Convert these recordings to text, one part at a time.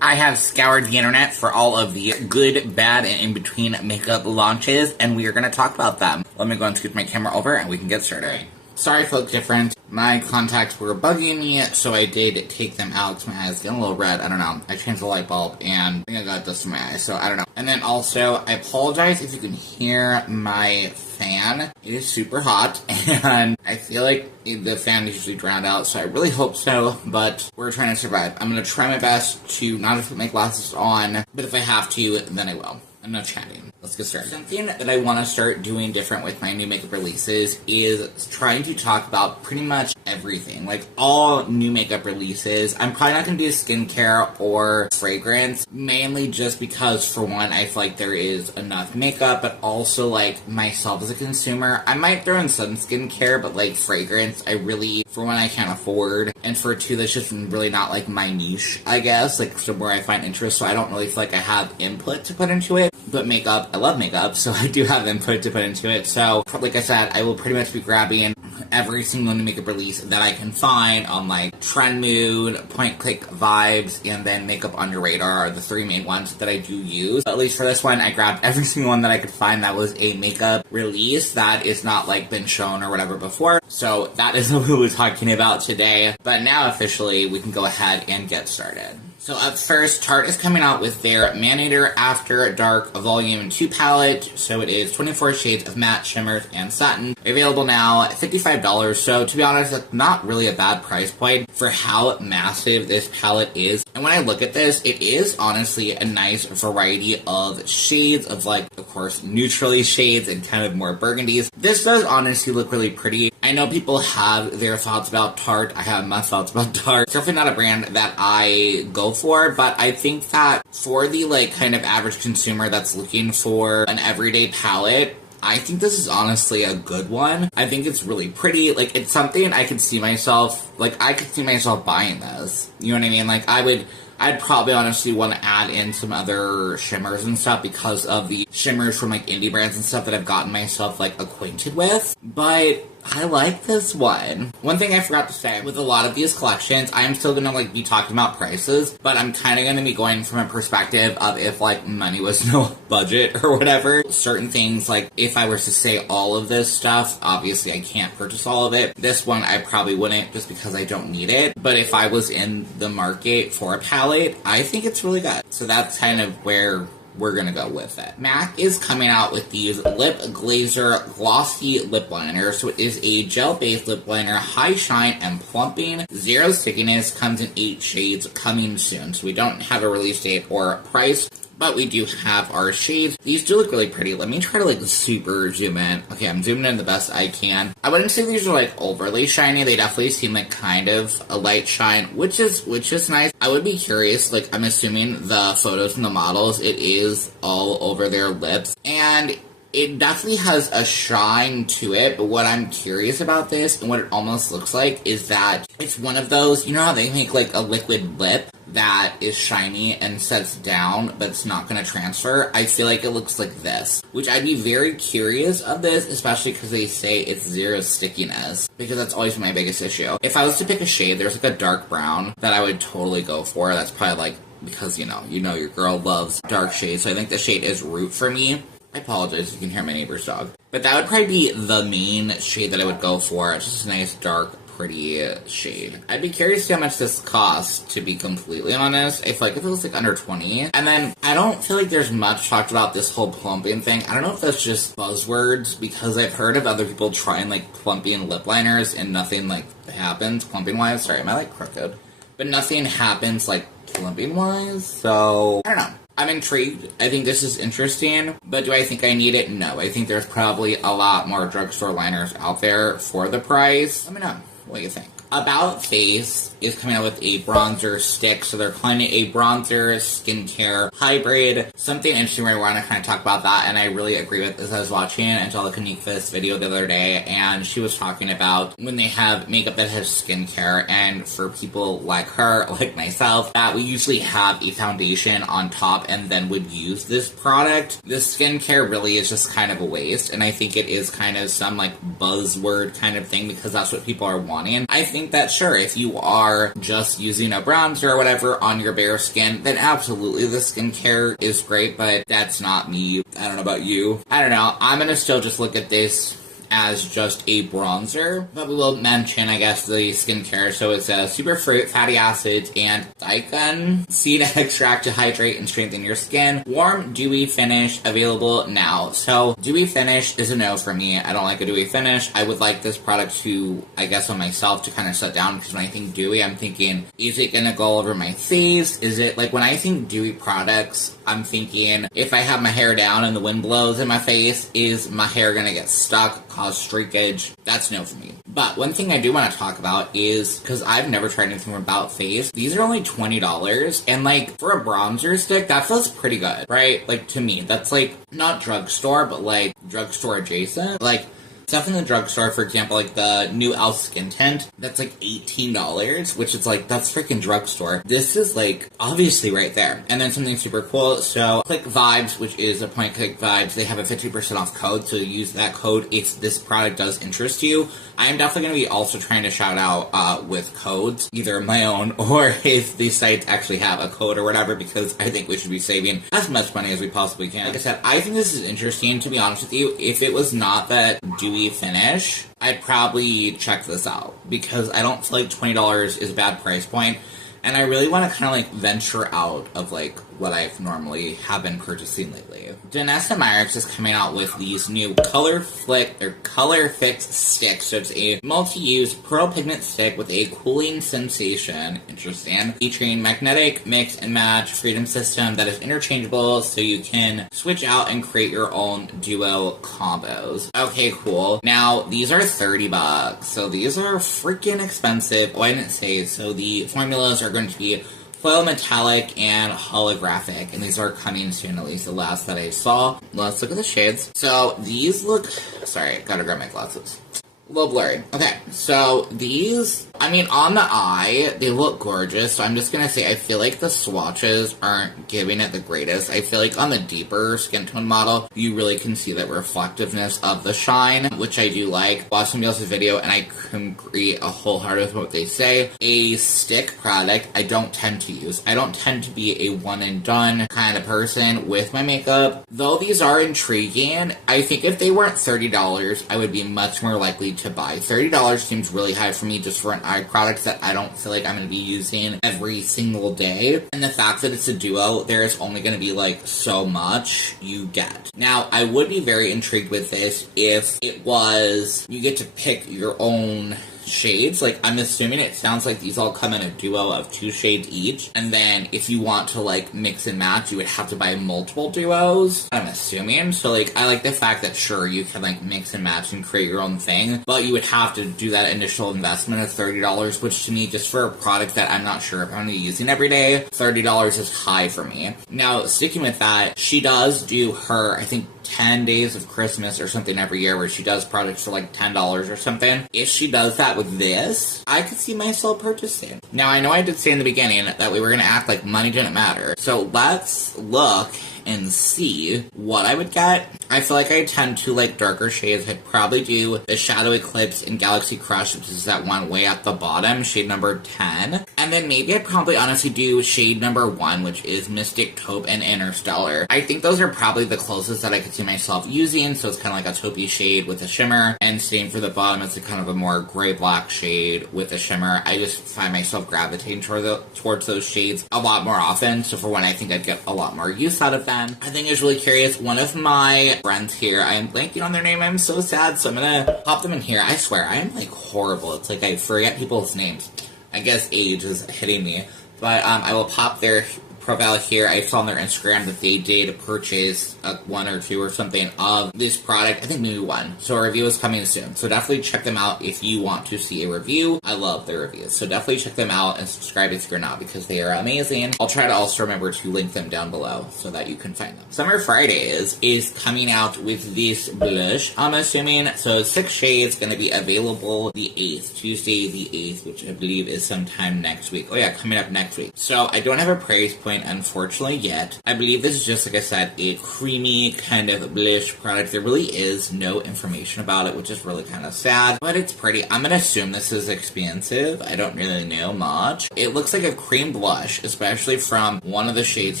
I have scoured the internet for all of the good, bad, and in-between makeup launches, and we are going to talk about them. Let me go and scoot my camera over, and we can get started. Sorry if I look different. My contacts were bugging me, so I did take them out. My eyes getting a little red. I don't know. I changed the light bulb, and I think I got dust in my eyes, so I don't know. And then also, I apologize if you can hear my fan. It is super hot, and I feel like the fan is usually drowned out, so I really hope so, but we're trying to survive. I'm going to try my best to not just put my glasses on, but if I have to, then I will. I'm not chatting. Let's get started. Something that I want to start doing different with my new makeup releases is trying to talk about pretty much everything. Like, all new makeup releases. I'm probably not going to do skincare or fragrance, mainly just because, for one, I feel like there is enough makeup, but also, like, myself as a consumer, I might throw in some skincare, but, like, fragrance, I really, for one, I can't afford, and for two, that's just really not, like, my niche, I guess, like, somewhere I find interest, so I don't really feel like I have input to put into it. But makeup, I love makeup, so I do have input to put into it. So, like I said, I will pretty much be grabbing every single new makeup release that I can find on, like, Trend Mood, Point Click Vibes, and then Makeup on Your Radar are the three main ones that I do use. But at least for this one, I grabbed every single one that I could find that was a makeup release that is not, like, been shown or whatever before. So that is what we'll be talking about today. But now, officially, we can go ahead and get started. So up first, Tarte is coming out with their Mannator After Dark Volume 2 palette. So it is 24 shades of matte, shimmers, and satin. Available now at $55. So to be honest, that's not really a bad price point for how massive this palette is. And when I look at this, it is honestly a nice variety of shades of, like, of course, neutrally shades and kind of more burgundies. This does honestly look really pretty. I know people have their thoughts about Tarte. I have my thoughts about Tarte. It's definitely not a brand that I go for, but I think that for the, like, kind of average consumer that's looking for an everyday palette, I think this is honestly a good one. I think it's really pretty. Like, it's something I could see myself, like, I could see myself buying this. You know what I mean? Like, I'd probably honestly want to add in some other shimmers and stuff because of the shimmers from, like, indie brands and stuff that I've gotten myself, like, acquainted with. But I like this one. One thing I forgot to say, with a lot of these collections, I am still gonna, like, be talking about prices, but I'm kind of gonna be going from a perspective of if, like, money was no budget or whatever. Certain things, like, if I was to say all of this stuff, obviously I can't purchase all of it. This one I probably wouldn't just because I don't need it, but if I was in the market for a palette, I think it's really good. So that's kind of where we're gonna go with it. MAC is coming out with these Lip Glazer Glossy Lip Liner. So it is a gel-based lip liner, high shine and plumping. Zero stickiness, comes in 8 shades, coming soon. So we don't have a release date or a price, but we do have our shades. These do look really pretty. Let me try to, like, super zoom in. Okay, I'm zooming in the best I can. I wouldn't say these are, like, overly shiny. They definitely seem like kind of a light shine, which is nice. I would be curious, like, I'm assuming the photos from the models, it is all over their lips, and it definitely has a shine to it, but what I'm curious about this, and what it almost looks like, is that it's one of those, you know how they make, like, a liquid lip that is shiny and sets down, but it's not going to transfer? I feel like it looks like this, which I'd be very curious of this, especially because they say it's zero stickiness, because that's always my biggest issue. If I was to pick a shade, there's, like, a dark brown that I would totally go for. That's probably, like, because, you know your girl loves dark shades, so I think the shade is Root for me. I apologize if you can hear my neighbor's dog. But that would probably be the main shade that I would go for. It's just a nice, dark, pretty shade. I'd be curious to see how much this costs, to be completely honest. I feel like if it was, like, under 20. And then, I don't feel like there's much talked about this whole plumping thing. I don't know if that's just buzzwords, because I've heard of other people trying, like, plumping lip liners, and nothing, like, happens plumping-wise. Sorry, am I, like, crooked? But nothing happens, like, plumping-wise, so I don't know. I'm intrigued. I think this is interesting, but do I think I need it? No. I think there's probably a lot more drugstore liners out there for the price. Let me know what you think. About Face is coming out with a bronzer stick, so they're calling it a bronzer skincare hybrid. Something interesting where I want to kind of talk about that, and I really agree with this. I was watching Angelica Nikva's video the other day, and she was talking about when they have makeup that has skincare, and for people like her, like myself, that we usually have a foundation on top and then would use this product. This skincare really is just kind of a waste, and I think it is kind of some, like, buzzword kind of thing, because that's what people are wanting. I think think that sure, if you are just using a bronzer or whatever on your bare skin, then absolutely the skincare is great, but that's not me. I don't know about you. I don't know. I'm gonna still just look at this as just a bronzer, but we will mention, I guess, the skincare. So it's a superfruit, fatty acids, and daikon seed extract to hydrate and strengthen your skin. Warm, dewy finish, available now. So dewy finish is a no for me. I don't like a dewy finish. I would like this product to, I guess, on myself to kind of set down, because when I think dewy, I'm thinking, is it gonna go all over my face? Is it, like, when I think dewy products, I'm thinking, if I have my hair down and the wind blows in my face, is my hair gonna get stuck, cause streakage? That's no for me. But one thing I do want to talk about is, because I've never tried anything from About Face, these are only $20, and like, for a bronzer stick, that feels pretty good, right? Like, to me, that's like, not drugstore, but like, drugstore adjacent. Like, stuff in the drugstore, for example, like the new e.l.f. skin tint, that's like $18, which is like, that's freaking drugstore. This is like, obviously right there. And then something super cool, so Click Vibes, which is a point Click Vibes, they have a 50% off code, so use that code if this product does interest you. I am definitely going to be also trying to shout out with codes, either my own or if these sites actually have a code or whatever, because I think we should be saving as much money as we possibly can. Like I said, I think this is interesting, to be honest with you. If it was not that dewy finish, I'd probably check this out, because I don't feel like $20 is a bad price point, and I really want to kind of like venture out of like what I've normally have been purchasing lately. Danessa Myricks is coming out with these new Color Fix sticks. So it's a multi-use pearl pigment stick with a cooling sensation, interesting, featuring magnetic mix and match freedom system that is interchangeable, so you can switch out and create your own duo combos. Okay, cool. Now, these are $30, so these are freaking expensive. Oh, I didn't say, so the formulas are going to be foil metallic and holographic, and these are coming soon, at least the last that I saw. Let's look at the shades. So these look, sorry, gotta grab my glasses. A little blurry. Okay, so these, I mean, on the eye, they look gorgeous, so I'm just gonna say I feel like the swatches aren't giving it the greatest. I feel like on the deeper skin tone model, you really can see that reflectiveness of the shine, which I do like. Watch somebody else's video, and I can agree wholeheartedly with what they say. A stick product, I don't tend to use. I don't tend to be a one-and-done kind of person with my makeup. Though these are intriguing, I think if they weren't $30, I would be much more likely to buy. $30 seems really high for me just for an eye product that I don't feel like I'm going to be using every single day. And the fact that it's a duo, there is only going to be like so much you get. Now, I would be very intrigued with this if it was, you get to pick your own shades. Like, I'm assuming it sounds like these all come in a duo of 2 shades each, and then if you want to like mix and match, you would have to buy multiple duos, I'm assuming. So like, I like the fact that sure, you can like mix and match and create your own thing, but you would have to do that initial investment of $30, which to me, just for a product that I'm not sure if I'm going to be using every day, $30 is high for me. Now, sticking with that, she does do her, I think, 10 days of Christmas or something every year where she does products for like $10 or something. If she does that with this, I could see myself purchasing. Now, I know I did say in the beginning that we were going to act like money didn't matter. So let's look and see what I would get. I feel like I tend to like darker shades. I'd probably do the Shadow Eclipse and Galaxy Crush, which is that one way at the bottom, shade number 10. And then maybe I'd probably honestly do shade number 1, which is Mystic Taupe and Interstellar. I think those are probably the closest that I could see myself using, so it's kind of like a taupey shade with a shimmer. And same for the bottom, it's a kind of a more gray-black shade with a shimmer. I just find myself gravitating towards those shades a lot more often, so for when I think I'd get a lot more use out of them. I think I was really curious. One of my friends here, I am blanking on their name, I'm so sad, so I'm gonna pop them in here. I swear, I am like horrible. It's like I forget people's names. I guess age is hitting me. But I will pop their profile here. I saw on their Instagram that they did purchase 1 or 2 or something of this product. I think maybe 1. So a review is coming soon. So definitely check them out if you want to see a review. I love their reviews. So definitely check them out and subscribe if you're not, because they are amazing. I'll try to also remember to link them down below so that you can find them. Summer Fridays is coming out with this blush, I'm assuming. So 6 shades, going to be available the 8th, Tuesday the 8th, which I believe is sometime next week. Oh yeah, coming up next week. So I don't have a price point point, unfortunately, yet. I believe this is just, like I said, a creamy kind of blush product. There really is no information about it, which is really kind of sad, but it's pretty. I'm gonna assume this is expensive. I don't really know much. It looks like a cream blush, especially from one of the shades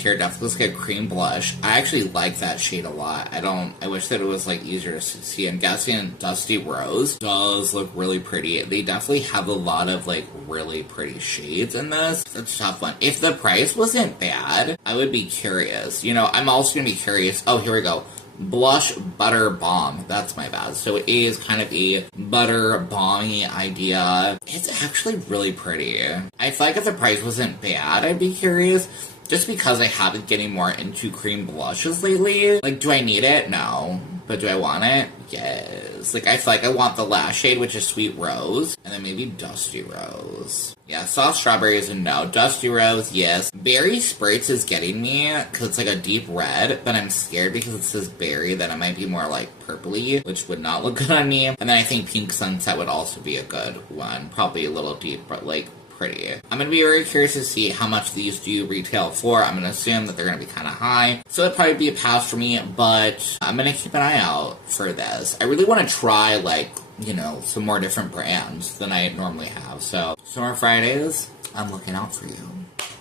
here. Definitely looks like a cream blush. I actually like that shade a lot. I wish that it was like easier to see. I'm guessing Dusty Rose does look really pretty. They definitely have a lot of like really pretty shades in this. It's a tough one. If the price wasn't bad, I would be curious. You know, I'm also gonna be curious. Oh, here we go. Blush Butter Balm. That's my bad. So it is kind of a butter balmy idea. It's actually really pretty. I feel like if the price wasn't bad, I'd be curious. Just because I have been getting more into cream blushes lately. Like, do I need it? No. But do I want it? Yes. Like, I feel like I want the last shade, which is Sweet Rose. And then maybe Dusty Rose. Yeah, Soft Strawberry is a no. Dusty Rose, yes. Berry Spritz is getting me, because it's like a deep red. But I'm scared because it says berry that it might be more like purpley, which would not look good on me. And then I think Pink Sunset would also be a good one. Probably a little deep, but like pretty. I'm going to be very curious to see how much these do retail for. I'm going to assume that they're going to be kind of high. So it'd probably be a pass for me, but I'm going to keep an eye out for this. I really want to try, like, you know, some more different brands than I normally have. So, Summer Fridays, I'm looking out for you.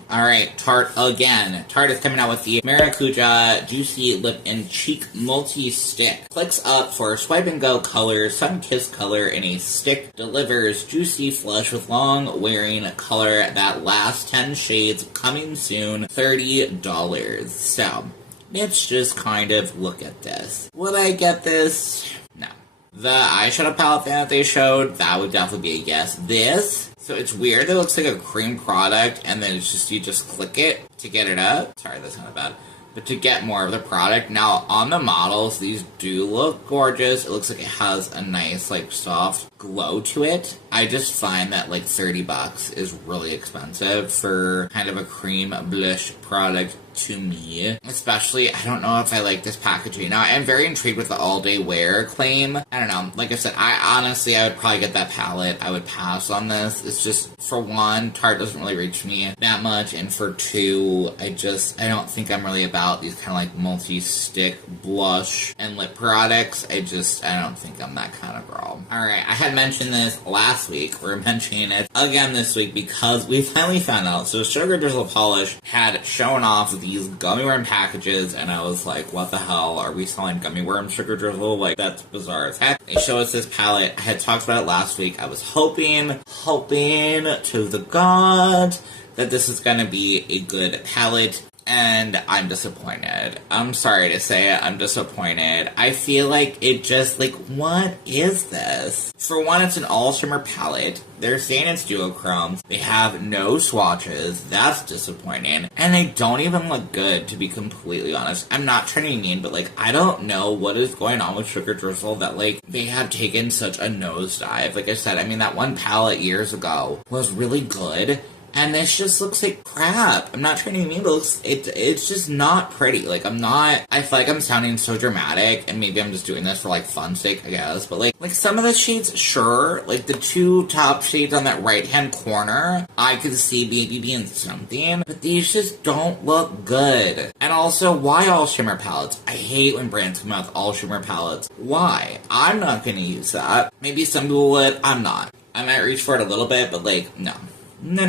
Alright, Tarte again. Tarte is coming out with the Maracuja Juicy Lip and Cheek Multi-Stick. Clicks up for swipe and go color, sun kissed color in a stick. Delivers juicy flush with long wearing color that lasts 10 shades. Coming soon, $30. So, let's just kind of look at this. Would I get this? No. The eyeshadow palette that they showed, that would definitely be a yes. This? So it's weird, it looks like a cream product, and then it's just, you just click it to get it up. Sorry, that's not bad. But to get more of the product. Now, on the models, these do look gorgeous. It looks like it has a nice, like, soft glow to it. I just find that, like, $30 is really expensive for kind of a cream blush product to me. Especially, I don't know if I like this packaging. Now, I'm very intrigued with the all-day wear claim. I don't know. Like I said, I would probably get that palette. I would pass on this. It's just, for one, Tarte doesn't really reach me that much. And for two, I don't think I'm really about these kind of like multi-stick blush and lip products. I don't think I'm that kind of girl. Alright, I had mentioned this last week. We're mentioning it again this week because we finally found out. So Sugar Drizzle Polish had shown off these gummy worm packages, and I was like, what the hell? Are we selling gummy worm Sugar Drizzle? Like, that's bizarre as heck. They showed us this palette. I had talked about it last week. I was hoping to the gods that this is gonna be a good palette. And I'm disappointed. I'm sorry to say it, I'm disappointed. I feel like it just, like, what is this? For one, it's an all-shimmer palette. They're saying it's duochromes. They have no swatches. That's disappointing. And they don't even look good, to be completely honest. I'm not trying to be mean, but, like, I don't know what is going on with Sugar Drizzle that, like, they have taken such a nosedive. Like I said, I mean, that one palette years ago was really good. And this just looks like crap. I'm not trying to be mean, but it's just not pretty. Like, I feel like I'm sounding so dramatic, and maybe I'm just doing this for, like, fun's sake, I guess. But, like some of the shades, sure. Like, the two top shades on that right-hand corner, I could see maybe being something. But these just don't look good. And also, why all shimmer palettes? I hate when brands come out with all shimmer palettes. Why? I'm not gonna use that. Maybe some people would. I'm not. I might reach for it a little bit, but, like, no. No.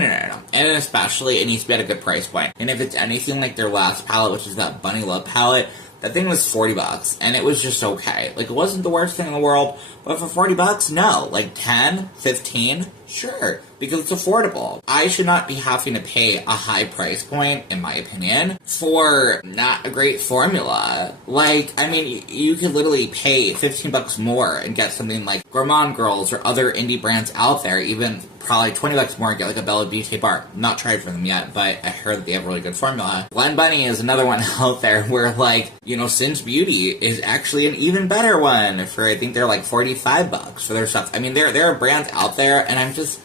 And especially, it needs to be at a good price point. And if it's anything like their last palette, which is that Bunny Love palette, that thing was $40, and it was just okay. Like, it wasn't the worst thing in the world, but for $40, no. Like, 10, 15, sure, because it's affordable. I should not be having to pay a high price point, in my opinion, for not a great formula. Like, I mean, you could literally pay $15 more and get something like Gourmand Girls or other indie brands out there, even probably $20 more and get like a Bella Beauty bar. Not tried for them yet, but I heard that they have a really good formula. Glen Bunny is another one out there where, like, you know, Singe Beauty is actually an even better one for, I think they're like $45 for their stuff. I mean, there are brands out there, and I'm just,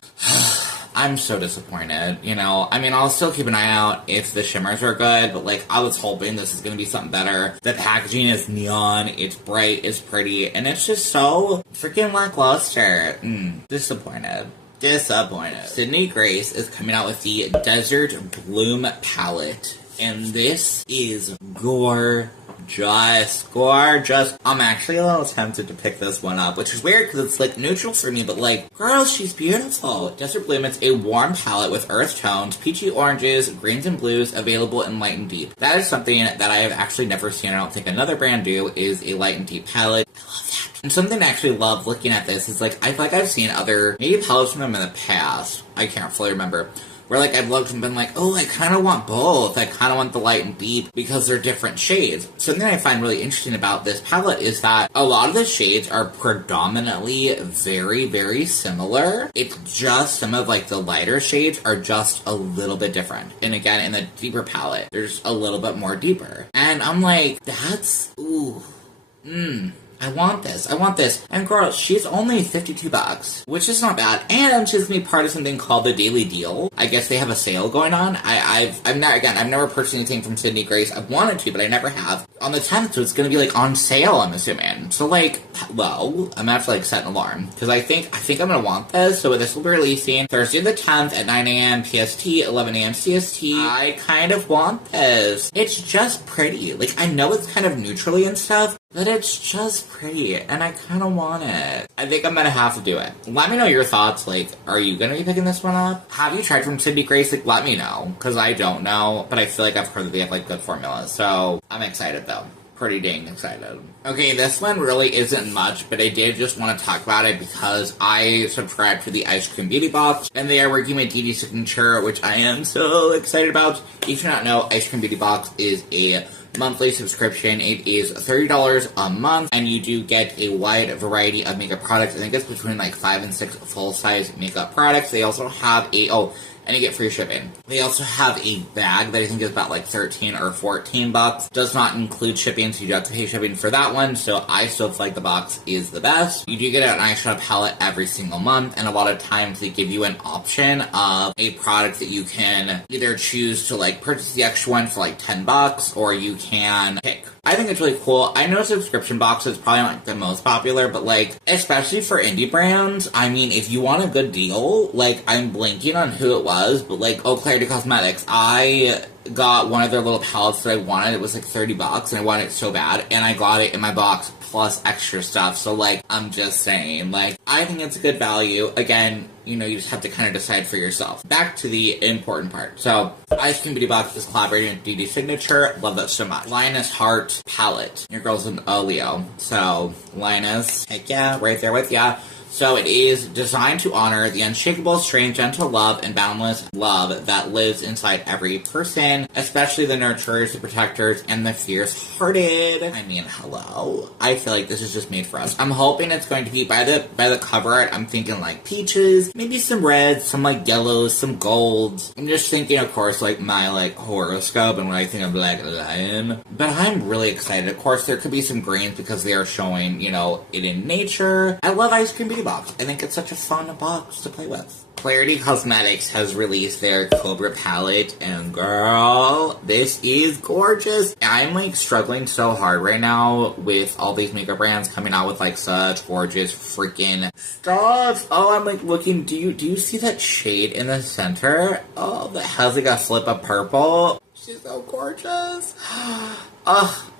I'm so disappointed, you know? I mean, I'll still keep an eye out if the shimmers are good, but, like, I was hoping this is gonna be something better. The packaging is neon, it's bright, it's pretty, and it's just so freaking lackluster. Disappointed. Sydney Grace is coming out with the Desert Bloom palette. And this is gorgeous. Gorgeous. I'm actually a little tempted to pick this one up, which is weird because it's like neutral for me, but like, girl, she's beautiful. Desert Bloom, it's a warm palette with earth tones, peachy oranges, greens and blues, available in light and deep. That is something that I have actually never seen. I don't think another brand do, is a light and deep palette. I love that. And something I actually love looking at this is like, I feel like I've seen other, maybe palettes from them in the past. I can't fully remember. Where, like, I've looked and been like, oh, I kind of want both. I kind of want the light and deep because they're different shades. Something I find really interesting about this palette is that a lot of the shades are predominantly very, very similar. It's just some of, like, the lighter shades are just a little bit different. And again, in the deeper palette, there's a little bit more deeper. And I'm like, that's, ooh, I want this. I want this. And girl, she's only $52, which is not bad. And she's gonna be part of something called the Daily Deal. I guess they have a sale going on. I've never purchased anything from Sydney Grace. I've wanted to, but I never have. On the 10th, so it's gonna be like on sale, I'm assuming. So like, well, I'm gonna have to like set an alarm because I think I'm gonna want this. So this will be releasing Thursday the 10th at 9 a.m. PST, 11 a.m. CST. I kind of want this. It's just pretty. Like, I know it's kind of neutrally and stuff, but it's just pretty, and I kind of want it. I think I'm gonna have to do it. Let me know your thoughts. Like, are you gonna be picking this one up? Have you tried from Sydney Grace? Like, let me know, because I don't know, but I feel like I've heard that they have, like, good formulas. So, I'm excited, though. Pretty dang excited. Okay, this one really isn't much, but I did just want to talk about it because I subscribe to the Ice Cream Beauty Box, and they are working with DD Signature, which I am so excited about. If you do not know, Ice Cream Beauty Box is a monthly subscription. It is $30 a month, and you do get a wide variety of makeup products. I think it's between like 5 and 6 full-size makeup products. They also have and you get free shipping. They also have a bag that I think is about like 13 or 14 bucks. Does not include shipping, so you do have to pay shipping for that one, so I still feel like the box is the best. You do get an eyeshadow palette every single month, and a lot of times they give you an option of a product that you can either choose to like purchase the extra one for like 10 bucks, or you can pick. I think it's really cool. I know subscription boxes probably not like the most popular, but like, especially for indie brands, I mean, if you want a good deal, like, I'm blanking on who it was, but like, Clarity Cosmetics, I got one of their little palettes that I wanted. It was like 30 bucks, and I wanted it so bad, and I got it in my box plus extra stuff. So like, I'm just saying, like, I think it's a good value. Again, you know, you just have to kind of decide for yourself. Back to the important part. So, Ice Cream Beauty Box is collaborating with DD Signature. Love that so much. Lioness Heart Palette. Your girl's in Leo. So, Lioness, heck yeah, right there with ya. So it is designed to honor the unshakable, strange, gentle love and boundless love that lives inside every person, especially the nurturers, the protectors, and the fierce-hearted. I mean, hello. I feel like this is just made for us. I'm hoping it's going to be, by the cover art, I'm thinking like peaches, maybe some reds, some like yellows, some golds. I'm just thinking, of course, like my like horoscope and when I think of Black Lion. But I'm really excited. Of course, there could be some greens because they are showing, you know, it in nature. I love Ice Cream Beauty Box. I think it's such a fun box to play with. Clarity Cosmetics has released their Cobra palette, and girl, this is gorgeous. I'm like struggling so hard right now with all these makeup brands coming out with like such gorgeous freaking stuff. Oh, I'm like looking, do you see that shade in the center? Oh, that has like a flip of purple. She's so gorgeous.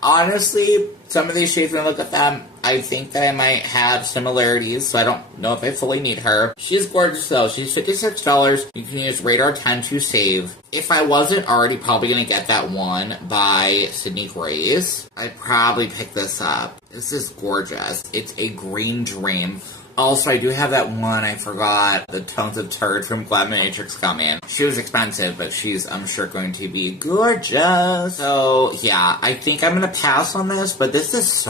Honestly, some of these shades, when I look at them, I think that I might have similarities, so I don't know if I fully need her. She's gorgeous, though. She's $56. You can use Radar 10 to save. If I wasn't already probably going to get that one by Sydney Grace, I'd probably pick this up. This is gorgeous. It's a green dream. Also, I do have that one, I forgot, the Tones of Turd from Glad Matrix coming. She was expensive, but she's, I'm sure, going to be gorgeous. So, yeah, I think I'm gonna pass on this, but this is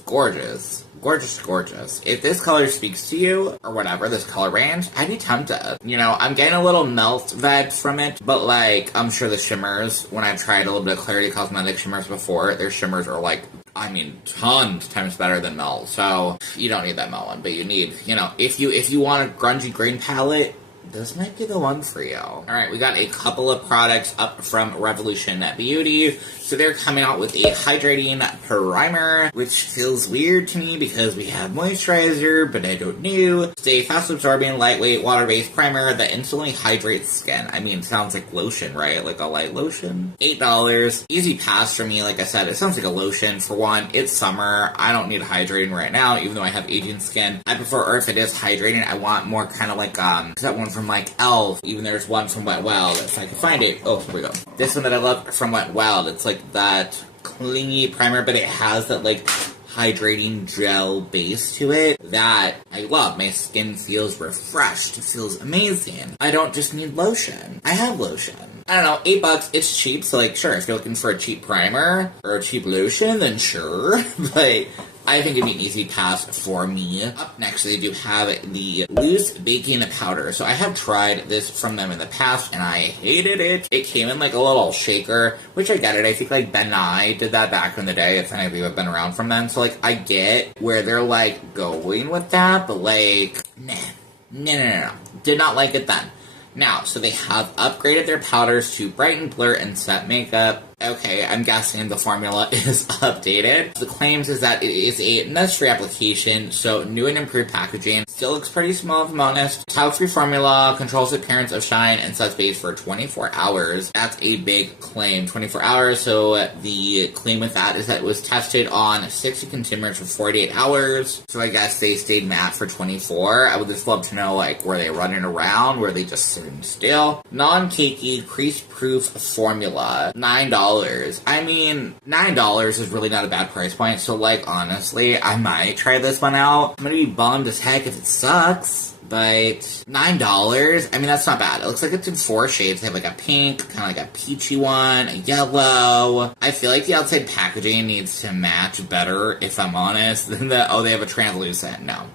gorgeous. Gorgeous, gorgeous. If this color speaks to you, or whatever, this color range, I'd be tempted. You know, I'm getting a little melt vibes from it, but like, I'm sure the shimmers, when I've tried a little bit of Clarity Cosmetics shimmers before, their shimmers are like, I mean, tons times better than Mel. So, you don't need that Mel one, but you need, you know, if you want a grungy green palette, this might be the one for you. Alright, we got a couple of products up from Revolution Beauty. So they're coming out with a hydrating primer, which feels weird to me because we have moisturizer, but I don't know. It's a fast-absorbing, lightweight, water-based primer that instantly hydrates skin. I mean, it sounds like lotion, right? Like a light lotion. $8. Easy pass for me, like I said. It sounds like a lotion. For one, it's summer. I don't need hydrating right now, even though I have aging skin. I prefer, or if it is hydrating, I want more kind of like, that one from like e.l.f. Even there's one from Wet Wild, if I can find it. Oh, here we go. This one that I love from Wet Wild, it's like that clingy primer, but it has that like hydrating gel base to it that I love. My skin feels refreshed. It feels amazing. I don't just need lotion. I have lotion. I don't know, $8, it's cheap, so like, sure, if you're looking for a cheap primer or a cheap lotion, then sure, but I think it'd be an easy pass for me. Up next, they do have the loose baking powder. So I have tried this from them in the past, and I hated it. It came in like a little shaker, which I get it. I think like Ben Nye did that back in the day, if any of you have been around from them. So like, I get where they're like going with that, but like, no. Did not like it then. Now, so they have upgraded their powders to brighten, blur, and set makeup. Okay, I'm guessing the formula is updated. The claims is that it is a nuts-free application, so new and improved packaging. Still looks pretty small if I'm honest. Talc-free formula, controls the appearance of shine, and sets base for 24 hours. That's a big claim, 24 hours. So the claim with that is that it was tested on 60 consumers for 48 hours. So I guess they stayed matte for 24. I would just love to know, like, were they running around? Were they just sitting still? Non-cakey, crease-proof formula, $9. I mean, $9 is really not a bad price point, so like, honestly, I might try this one out. I'm gonna be bummed as heck if it sucks, but $9, I mean, that's not bad. It looks like it's in 4 shades. They have like a pink, kind of like a peachy one, a yellow. I feel like the outside packaging needs to match better, if I'm honest, than they have a translucent. No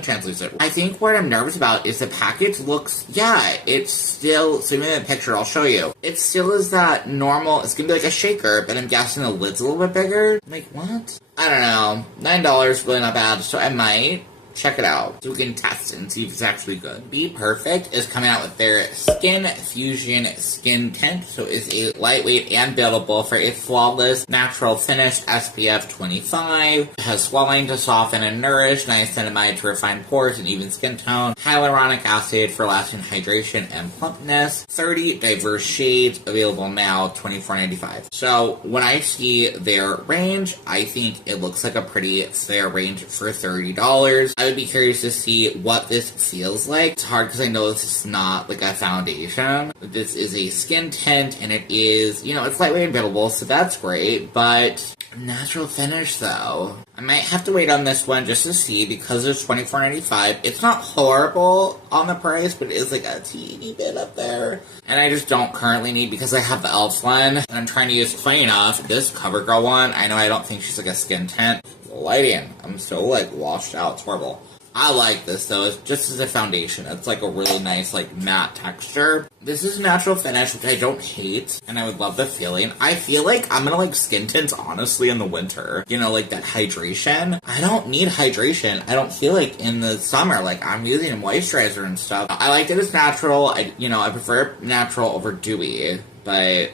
translucent. I think what I'm nervous about is the package looks, it's still, so in the picture I'll show you, it still is that normal, it's gonna be like a shaker, but I'm guessing the lid's a little bit bigger. Like, what? I don't know. $9, really not bad, so I might check it out so we can test it and see if it's actually good. Be Perfect is coming out with their Skin Fusion Skin Tint, so it's a lightweight and buildable for a flawless, natural finish, SPF 25. It has squalane to soften and nourish, niacinamide to refine pores and even skin tone, hyaluronic acid for lasting hydration and plumpness, 30 diverse shades, available now, $24.95. So when I see their range, I think it looks like a pretty fair range for $30. I would be curious to see what this feels like. It's hard because I know this is not like a foundation. This is a skin tint, and it is, it's lightweight and buildable, so that's great, but natural finish though. I might have to wait on this one just to see because it's $24.95. It's not horrible on the price, but it is like a teeny bit up there. And I just don't currently need because I have the e.l.f. one, and I'm trying to use, funny enough, this CoverGirl one. I know I don't think she's like a skin tint. Lighting. I'm so like washed out. It's horrible. I like this though. It's just as a foundation. It's like a really nice like matte texture. This is a natural finish, which I don't hate, and I would love the feeling. I feel like I'm gonna like skin tints honestly in the winter. Like that hydration. I don't need hydration. I don't feel like in the summer. Like I'm using a moisturizer and stuff. I like that it's natural. I prefer natural over dewy, but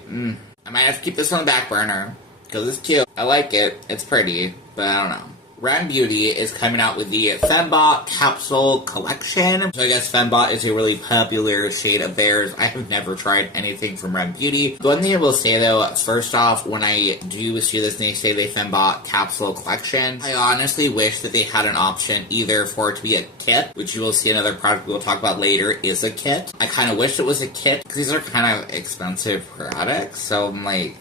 I might have to keep this on the back burner because it's cute. I like it. It's pretty. But I don't know. Rem Beauty is coming out with the Fembot Capsule Collection. So I guess Fembot is a really popular shade of theirs. I have never tried anything from Rem Beauty. The one thing I will say though, first off, when I do see this and they say the Fembot Capsule Collection, I honestly wish that they had an option either for it to be a kit, which you will see another product we'll talk about later is a kit. I kind of wish it was a kit because these are kind of expensive products. So I'm like,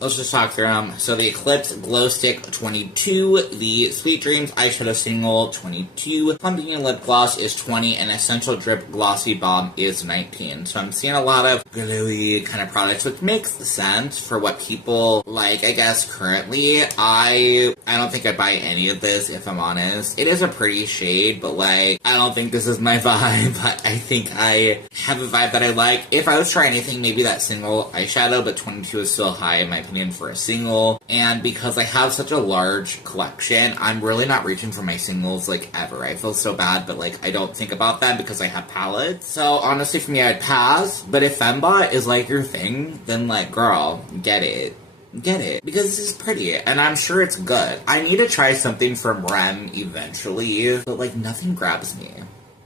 let's just talk through them. So the Eclipse Glow Stick 22, the Sweet Dreams Eyeshadow Single 22, Pumpkin Lip Gloss is 20, and Essential Drip Glossy Balm is 19. So I'm seeing a lot of glowy kind of products, which makes sense for what people like, I guess, currently. I don't think I'd buy any of this, if I'm honest. It is a pretty shade, but like, I don't think this is my vibe, but I think I have a vibe that I like. If I was trying anything, maybe that single eyeshadow, but 22 is still high in my opinion, for a single. And because I have such a large collection, I'm really not reaching for my singles, like, ever. I feel so bad, but, like, I don't think about them because I have palettes. So, honestly, for me, I'd pass. But if Fembot is, like, your thing, then, like, girl, get it. Get it. Because this is pretty, and I'm sure it's good. I need to try something from Rem eventually, but, like, nothing grabs me.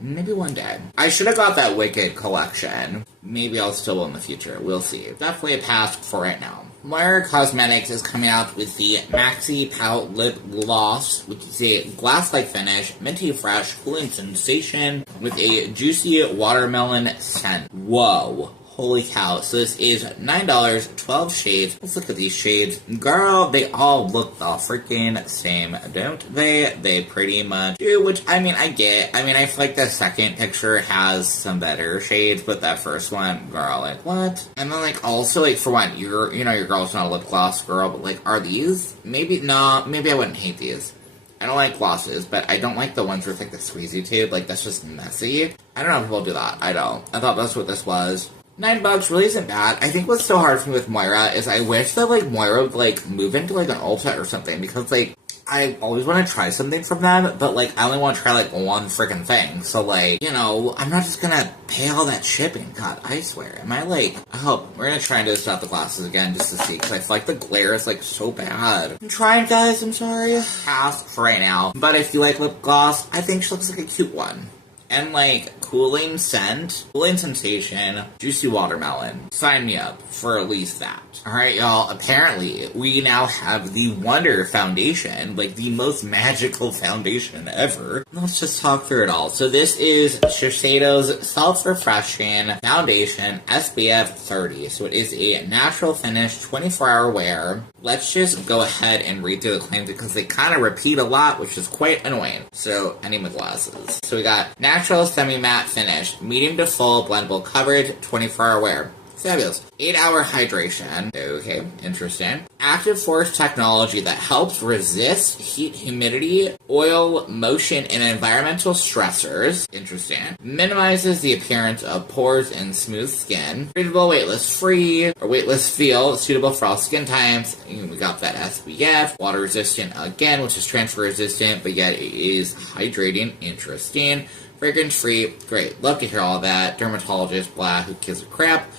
Maybe one day. I should have got that Wicked collection. Maybe I'll still in the future. We'll see. Definitely a pass for right now. Moira Cosmetics is coming out with the Maxi Pout Lip Gloss, which is a glass-like finish, minty fresh, cooling sensation with a juicy watermelon scent. Whoa. Holy cow. So this is $9, 12 shades. Let's look at these shades. Girl, they all look the freaking same, don't they? They pretty much do, which, I mean, I get. I mean, I feel like the second picture has some better shades, but that first one, girl, like, what? And then, like, also, like, for one, your girl's not a lip gloss girl, but, like, are these? Maybe, no, maybe I wouldn't hate these. I don't like glosses, but I don't like the ones with, like, the squeezy tube. Like, that's just messy. I don't know if people do that. I don't. I thought that's what this was. $9 really isn't bad. I think what's so hard for me with Moira is I wish that, like, Moira would, like, move into, like, an Ulta or something, because, like, I always want to try something from them, but, like, I only want to try, like, one freaking thing. So, like, you know, I'm not just gonna pay all that shipping. God, I swear. Am I, like, I hope. We're gonna try and just out the glasses again just to see, because I feel like the glare is, like, so bad. I'm trying, guys. I'm sorry. Pass for right now. But if you like lip gloss, I think she looks like a cute one. And, like, cooling scent, cooling sensation, juicy watermelon. Sign me up for at least that. Alright, y'all, apparently, we now have the Wonder Foundation, like, the most magical foundation ever. Let's just talk through it all. So this is Shiseido's Self-Refreshing Foundation SPF 30. So it is a natural finish, 24-hour wear. Let's just go ahead and read through the claims because they kind of repeat a lot, which is quite annoying. So, I need my glasses. So we got natural semi-matte finish, medium to full blendable coverage, 24-hour wear. Fabulous. 8-hour hydration. Okay, interesting. Active force technology that helps resist heat, humidity, oil, motion, and environmental stressors. Interesting. Minimizes the appearance of pores and smooth skin. Breathable, weightless free, or weightless feel, suitable for all skin types. And we got that SPF. Water resistant again, which is transfer resistant, but yet it is hydrating. Interesting. Fragrance free. Great. Love to hear all that. Dermatologist, blah, who gives a crap.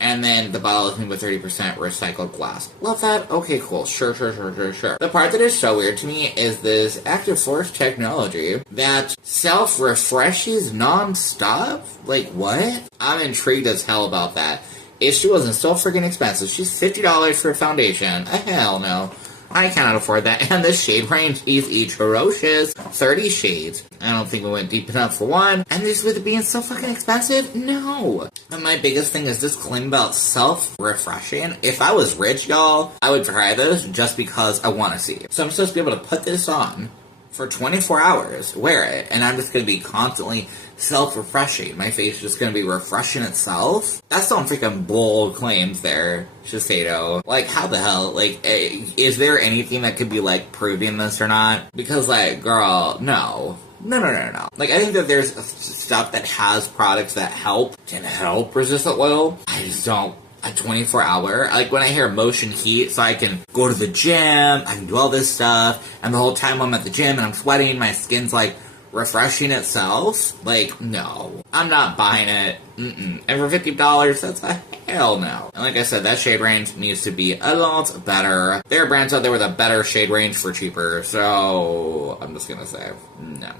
And then the bottle is made with 30% recycled glass. Love that. Okay, cool. Sure. The part that is so weird to me is this active force technology that self-refreshes non-stop? Like, what? I'm intrigued as hell about that. If she wasn't so freaking expensive, she's $50 for a foundation. Hell no. I cannot afford that. And the shade range is each ferocious. 30 shades. I don't think we went deep enough for one. And this with it being so fucking expensive? No. And my biggest thing is this claim about self-refreshing. If I was rich, y'all, I would try this just because I want to see it. So I'm supposed to be able to put this on for 24 hours, wear it, and I'm just going to be constantly self-refreshing. My face is just going to be refreshing itself. That's some freaking bold claims there, Shiseido. Like, how the hell? Like, is there anything that could be, like, proving this or not? Because, like, girl, no. No. Like, I think that there's stuff that has products that can help resist oil. I just don't. A 24-hour, like when I hear motion heat, so I can go to the gym, I can do all this stuff, and the whole time I'm at the gym and I'm sweating, my skin's like refreshing itself. Like, no, I'm not buying it. And for $50, that's a hell no. And like I said, that shade range needs to be a lot better. There are brands out there with a better shade range for cheaper, so I'm just gonna say no.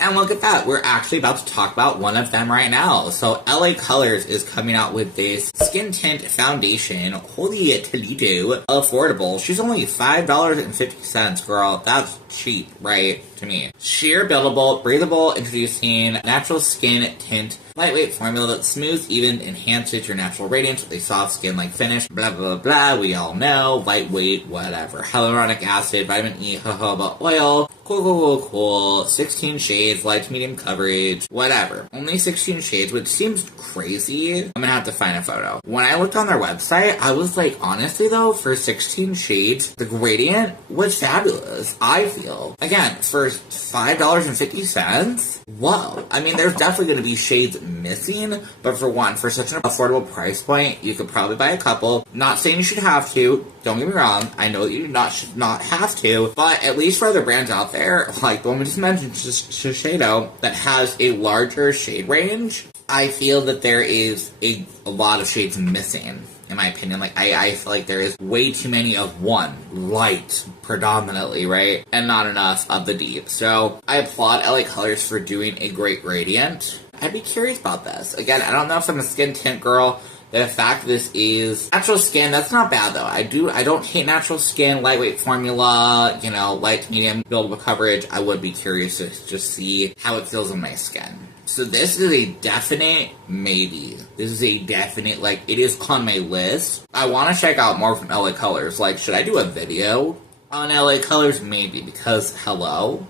And look at that, we're actually about to talk about one of them right now. So LA Colors is coming out with this skin tint foundation. Holy Toledo, affordable. She's only $5.50, girl. That's cheap, right? To me. Sheer, buildable, breathable, introducing natural skin tint. Lightweight formula that smooths, even enhances your natural radiance with a soft skin-like finish. Blah, blah, blah, we all know. Lightweight, whatever. Hyaluronic acid, vitamin E, jojoba oil. Cool. 16 shades, light to medium coverage, whatever. Only 16 shades, which seems crazy. I'm gonna have to find a photo. When I looked on their website, I was like, honestly though, for 16 shades, the gradient was fabulous, I feel. Again, for $5.50? Whoa. I mean, there's definitely gonna be shades missing, but for such an affordable price point, you could probably buy a couple. Not saying you should have to, don't get me wrong, I know that you should not have to, but at least for other brands out there, like the one we just mentioned, Shiseido, that has a larger shade range, I feel that there is a lot of shades missing. In my opinion, like, I feel like there is way too many of one, light, predominantly, right? And not enough of the deep. So, I applaud LA Colors for doing a great gradient. I'd be curious about this. Again, I don't know if I'm a skin tint girl. The fact this is natural skin, that's not bad though. I don't hate natural skin, lightweight formula, you know, light to medium buildable coverage. I would be curious to just see how it feels on my skin. So this is a definite maybe. This is a definite, like, it is on my list. I want to check out more from LA Colors. Like, should I do a video on LA Colors? Maybe, because hello,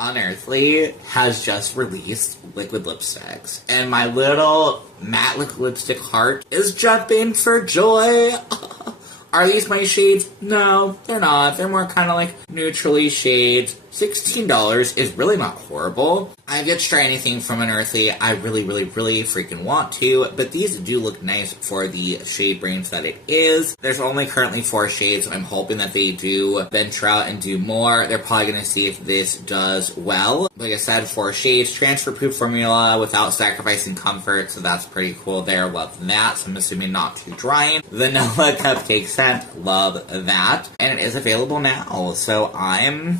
Unearthly has just released liquid lipsticks. And my little matte liquid lipstick heart is jumping for joy. Are these my shades? No, they're not. They're more kind of like neutrally shades. $16 is really not horrible. I get try anything from Unearthly. I really freaking want to, but these do look nice for the shade range that it is. There's only currently 4 shades, so I'm hoping that they do venture out and do more. They're probably going to see if this does well. Like I said, 4 shades, transfer-proof formula without sacrificing comfort, so that's pretty cool there. Love that. So I'm assuming not too drying. Vanilla cupcake scent, love that. And it is available now, so I'm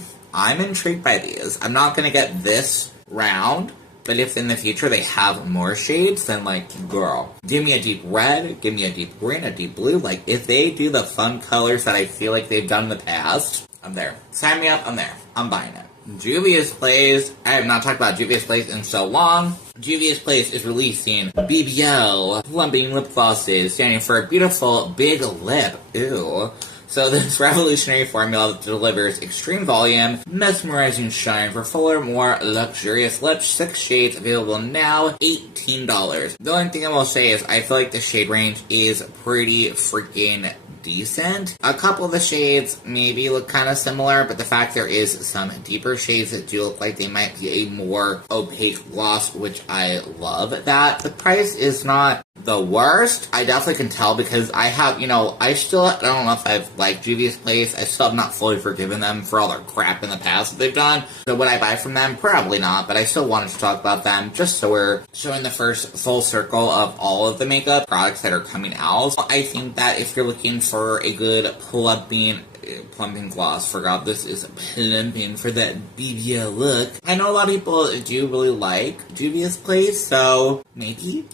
intrigued by these. I'm not gonna get this round, but if in the future they have more shades, then, like, girl, give me a deep red, give me a deep green, a deep blue. Like, if they do the fun colors that I feel like they've done in the past, I'm there. Sign me up, I'm there. I'm buying it. Juvia's Place. I have not talked about Juvia's Place in so long. Juvia's Place is releasing BBL plumping lip glosses, standing for a beautiful big lip. Ew. So this revolutionary formula delivers extreme volume, mesmerizing shine for fuller, more luxurious lips. 6 shades available now, $18. The only thing I will say is I feel like the shade range is pretty freaking decent. A couple of the shades maybe look kind of similar, but the fact there is some deeper shades that do look like they might be a more opaque gloss, which I love that. The price is not the worst. I definitely can tell because I have, you know, I don't know if I've liked Juvia's Place. I still have not fully forgiven them for all their crap in the past that they've done. So would I buy from them? Probably not, but I still wanted to talk about them just so we're showing the first full circle of all of the makeup products that are coming out. I think that if you're looking for a good plumping gloss, for God, this is plumping for that BBL look. I know a lot of people do really like Juvia's Place, so maybe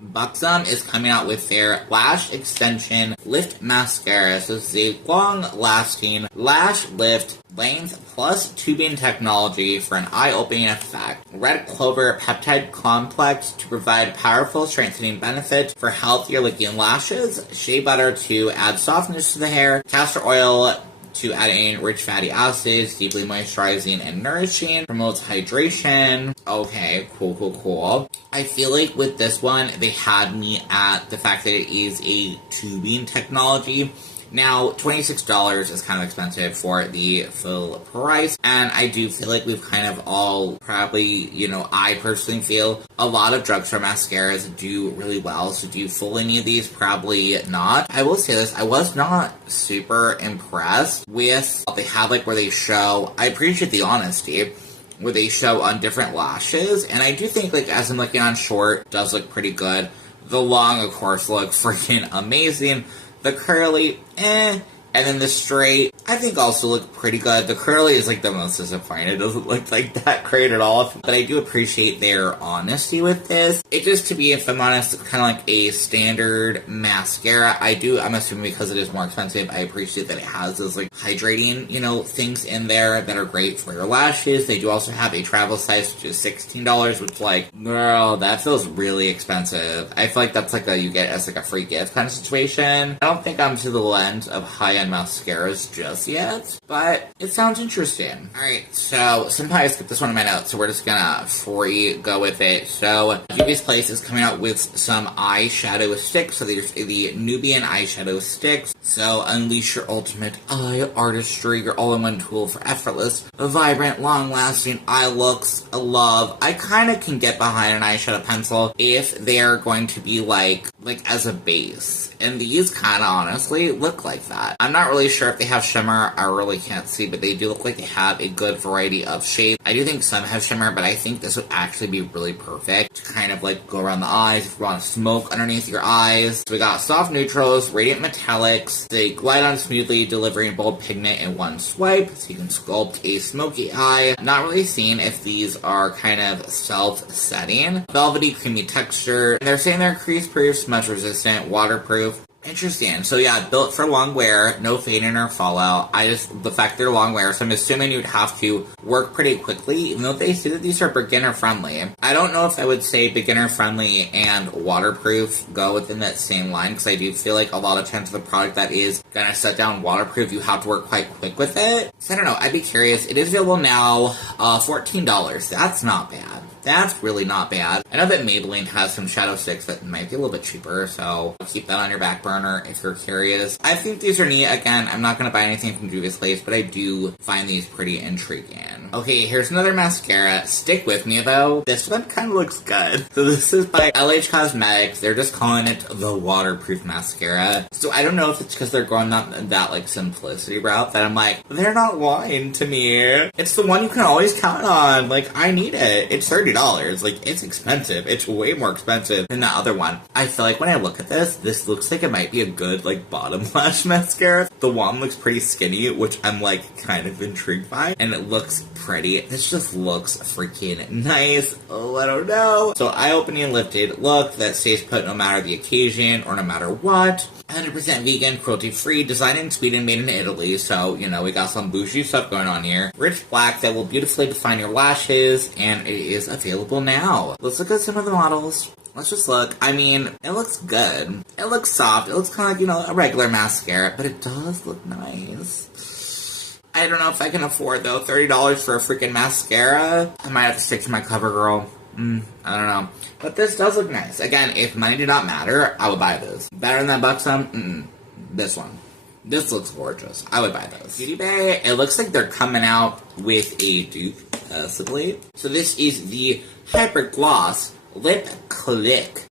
Buxom is coming out with their Lash Extension Lift Mascara. So this is a long-lasting lash lift length plus tubing technology for an eye-opening effect. Red Clover Peptide Complex to provide powerful strengthening benefit for healthier looking lashes. Shea butter to add softness to the hair. Castor oil to add in rich fatty acids, deeply moisturizing and nourishing, promotes hydration. Okay, cool. I feel like with this one, they had me at the fact that it is a tubing technology. Now, $26 is kind of expensive for the full price, and I do feel like we've kind of all probably, you know, I personally feel a lot of drugstore mascaras do really well, so do you full any of these? Probably not. I will say this, I was not super impressed with what they have, like, where they show, I appreciate the honesty, where they show on different lashes, and I do think, like, as I'm looking on short, does look pretty good. The long, of course, look freaking amazing. The curly, and then the straight, I think also look pretty good. The curly is like the most disappointing. It doesn't look like that great at all. But I do appreciate their honesty with this. It just, to be, if I'm honest, kind of like a standard mascara. I'm assuming because it is more expensive, I appreciate that it has those like hydrating, you know, things in there that are great for your lashes. They do also have a travel size, which is $16, which, like, girl, that feels really expensive. I feel like that's like you get as like a free gift kind of situation. I don't think I'm to the lens of high-end Nubian mascaras just yet, but it sounds interesting. Alright, so somehow I skipped this one in my notes, so we're just gonna free go with it. So, Juvia's Place is coming out with some eyeshadow sticks, so there's the Nubian eyeshadow sticks. So, unleash your ultimate eye artistry, your all-in-one tool for effortless, vibrant, long-lasting eye looks. I kind of can get behind an eyeshadow pencil if they're going to be like as a base. And these kind of honestly look like that. I'm not really sure if they have shimmer. I really can't see, but they do look like they have a good variety of shades. I do think some have shimmer, but I think this would actually be really perfect to kind of like go around the eyes if you want to smoke underneath your eyes. So we got soft neutrals, radiant metallics. They glide on smoothly, delivering bold pigment in one swipe, so you can sculpt a smoky eye. Not really seeing if these are kind of self-setting. Velvety, creamy texture. They're saying they're crease-proof, smudge-resistant, waterproof. Interesting. So yeah, built for long wear, no fading or fallout. The fact they're long wear, so I'm assuming you'd have to work pretty quickly, even though they say that these are beginner friendly. I don't know if I would say beginner friendly and waterproof go within that same line, because I do feel like a lot of times the product that is gonna set down waterproof, you have to work quite quick with it. So I don't know, I'd be curious. It is available now, $14. That's not bad. That's really not bad. I know that Maybelline has some shadow sticks that might be a little bit cheaper, so keep that on your back burner if you're curious. I think these are neat. Again, I'm not going to buy anything from Juvia's Place, but I do find these pretty intriguing. Okay, here's another mascara. Stick with me, though. This one kind of looks good. So this is by LH Cosmetics. They're just calling it the waterproof mascara. So I don't know if it's because they're going that like simplicity route that I'm like, they're not lying to me. It's the one you can always count on. Like, I need it. It's $30. Like, it's expensive. It's way more expensive than the other one. I feel like when I look at this looks like it might be a good, like, bottom lash mascara. The wand looks pretty skinny, which I'm, like, kind of intrigued by. And it looks pretty. This just looks freaking nice. Oh, I don't know. So, eye-opening lifted look that stays put no matter the occasion or no matter what. 100% vegan, cruelty-free, designed in Sweden, made in Italy, so, you know, we got some bougie stuff going on here. Rich black that will beautifully define your lashes, and it is available now. Let's look at some of the models. Let's just look. I mean, it looks good. It looks soft. It looks kind of like, you know, a regular mascara, but it does look nice. I don't know if I can afford, though, $30 for a freaking mascara. I might have to stick to my CoverGirl. I don't know. But this does look nice. Again, if money did not matter, I would buy this. Better than that Buxom? This one. This looks gorgeous. I would buy this. Beauty Bay, it looks like they're coming out with a dupe, possibly. So this is the Hyper Gloss Lip Click.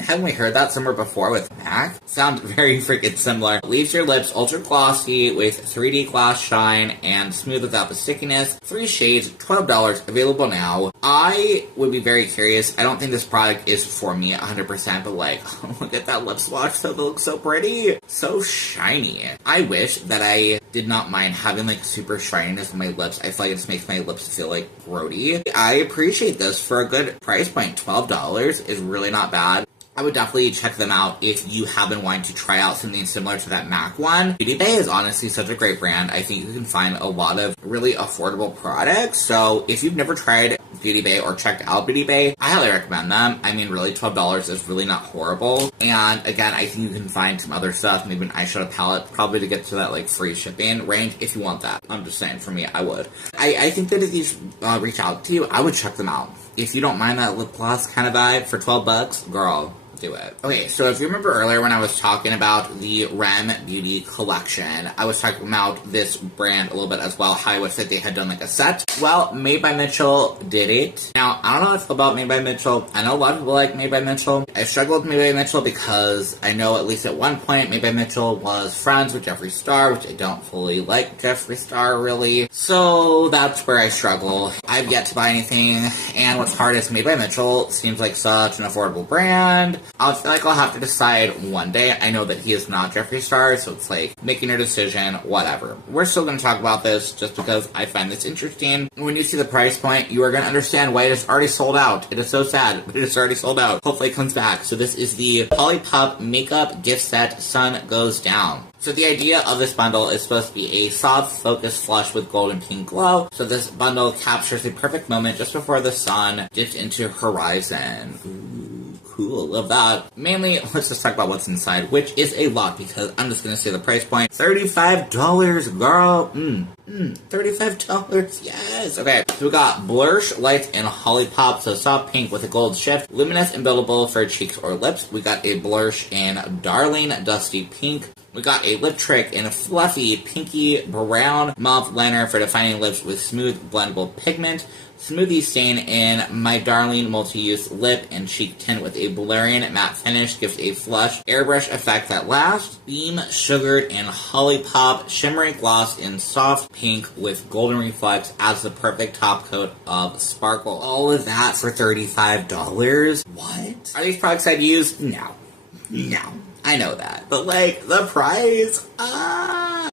Haven't we heard that somewhere before with MAC? Sounds very freaking similar. Leaves your lips ultra glossy with 3D gloss shine and smooth without the stickiness. 3 shades, $12, available now. I would be very curious. I don't think this product is for me 100%, but like, look at that lip swatch. So it looks so pretty. So shiny. I wish that I did not mind having like super shininess on my lips. I feel like it just makes my lips feel like grody. I appreciate this for a good price point. $12 is really not bad. I would definitely check them out if you have been wanting to try out something similar to that MAC one. Beauty Bay is honestly such a great brand. I think you can find a lot of really affordable products. So if you've never tried Beauty Bay or checked out Beauty Bay, I highly recommend them. I mean, really, $12 is really not horrible. And again, I think you can find some other stuff, maybe an eyeshadow palette, probably to get to that like free shipping range if you want that. I'm just saying, for me, I would. I think that if these reach out to you, I would check them out. If you don't mind that lip gloss kind of vibe for $12, girl, do it. Okay, so if you remember earlier when I was talking about the Rem Beauty collection, I was talking about this brand a little bit as well, how I wish that they had done like a set. Well, Made by Mitchell did it. Now, I don't know how I feel about Made by Mitchell. I know a lot of people like Made by Mitchell. I struggled with Made by Mitchell because I know at least at one point Made by Mitchell was friends with Jeffree Star, which I don't fully like Jeffree Star really. So that's where I struggle. I've yet to buy anything, and what's hard is Made by Mitchell seems like such an affordable brand. I feel like I'll have to decide one day. I know that he is not Jeffree Star, so it's like making a decision, whatever. We're still going to talk about this just because I find this interesting. When you see the price point, you are going to understand why it is already sold out. It is so sad, but it is already sold out. Hopefully it comes back. So this is the Polipop Makeup Gift Set Sun Goes Down. So the idea of this bundle is supposed to be a soft, focused flush with golden pink glow. So this bundle captures the perfect moment just before the sun dips into horizon. Ooh, cool. Love that. Mainly, let's just talk about what's inside, which is a lot because I'm just going to say the price point. $35, girl. $35. Yes. Okay. So we got Blush Lights and Holly Pop. So soft pink with a gold shift. Luminous and buildable for cheeks or lips. We got a Blush and Darling Dusty Pink. We got a Lip Trick in a fluffy pinky brown mauve liner for defining lips with smooth blendable pigment. Smoothie Stain in My Darling Multi-Use Lip and Cheek Tint with a blurring matte finish gives a flush airbrush effect that lasts. Beam Sugared and Holly Pop Shimmery Gloss in soft pink with golden reflex adds the perfect top coat of sparkle. All of that for $35? What? Are these products I'd use? No. No. I know that. But, like, the price,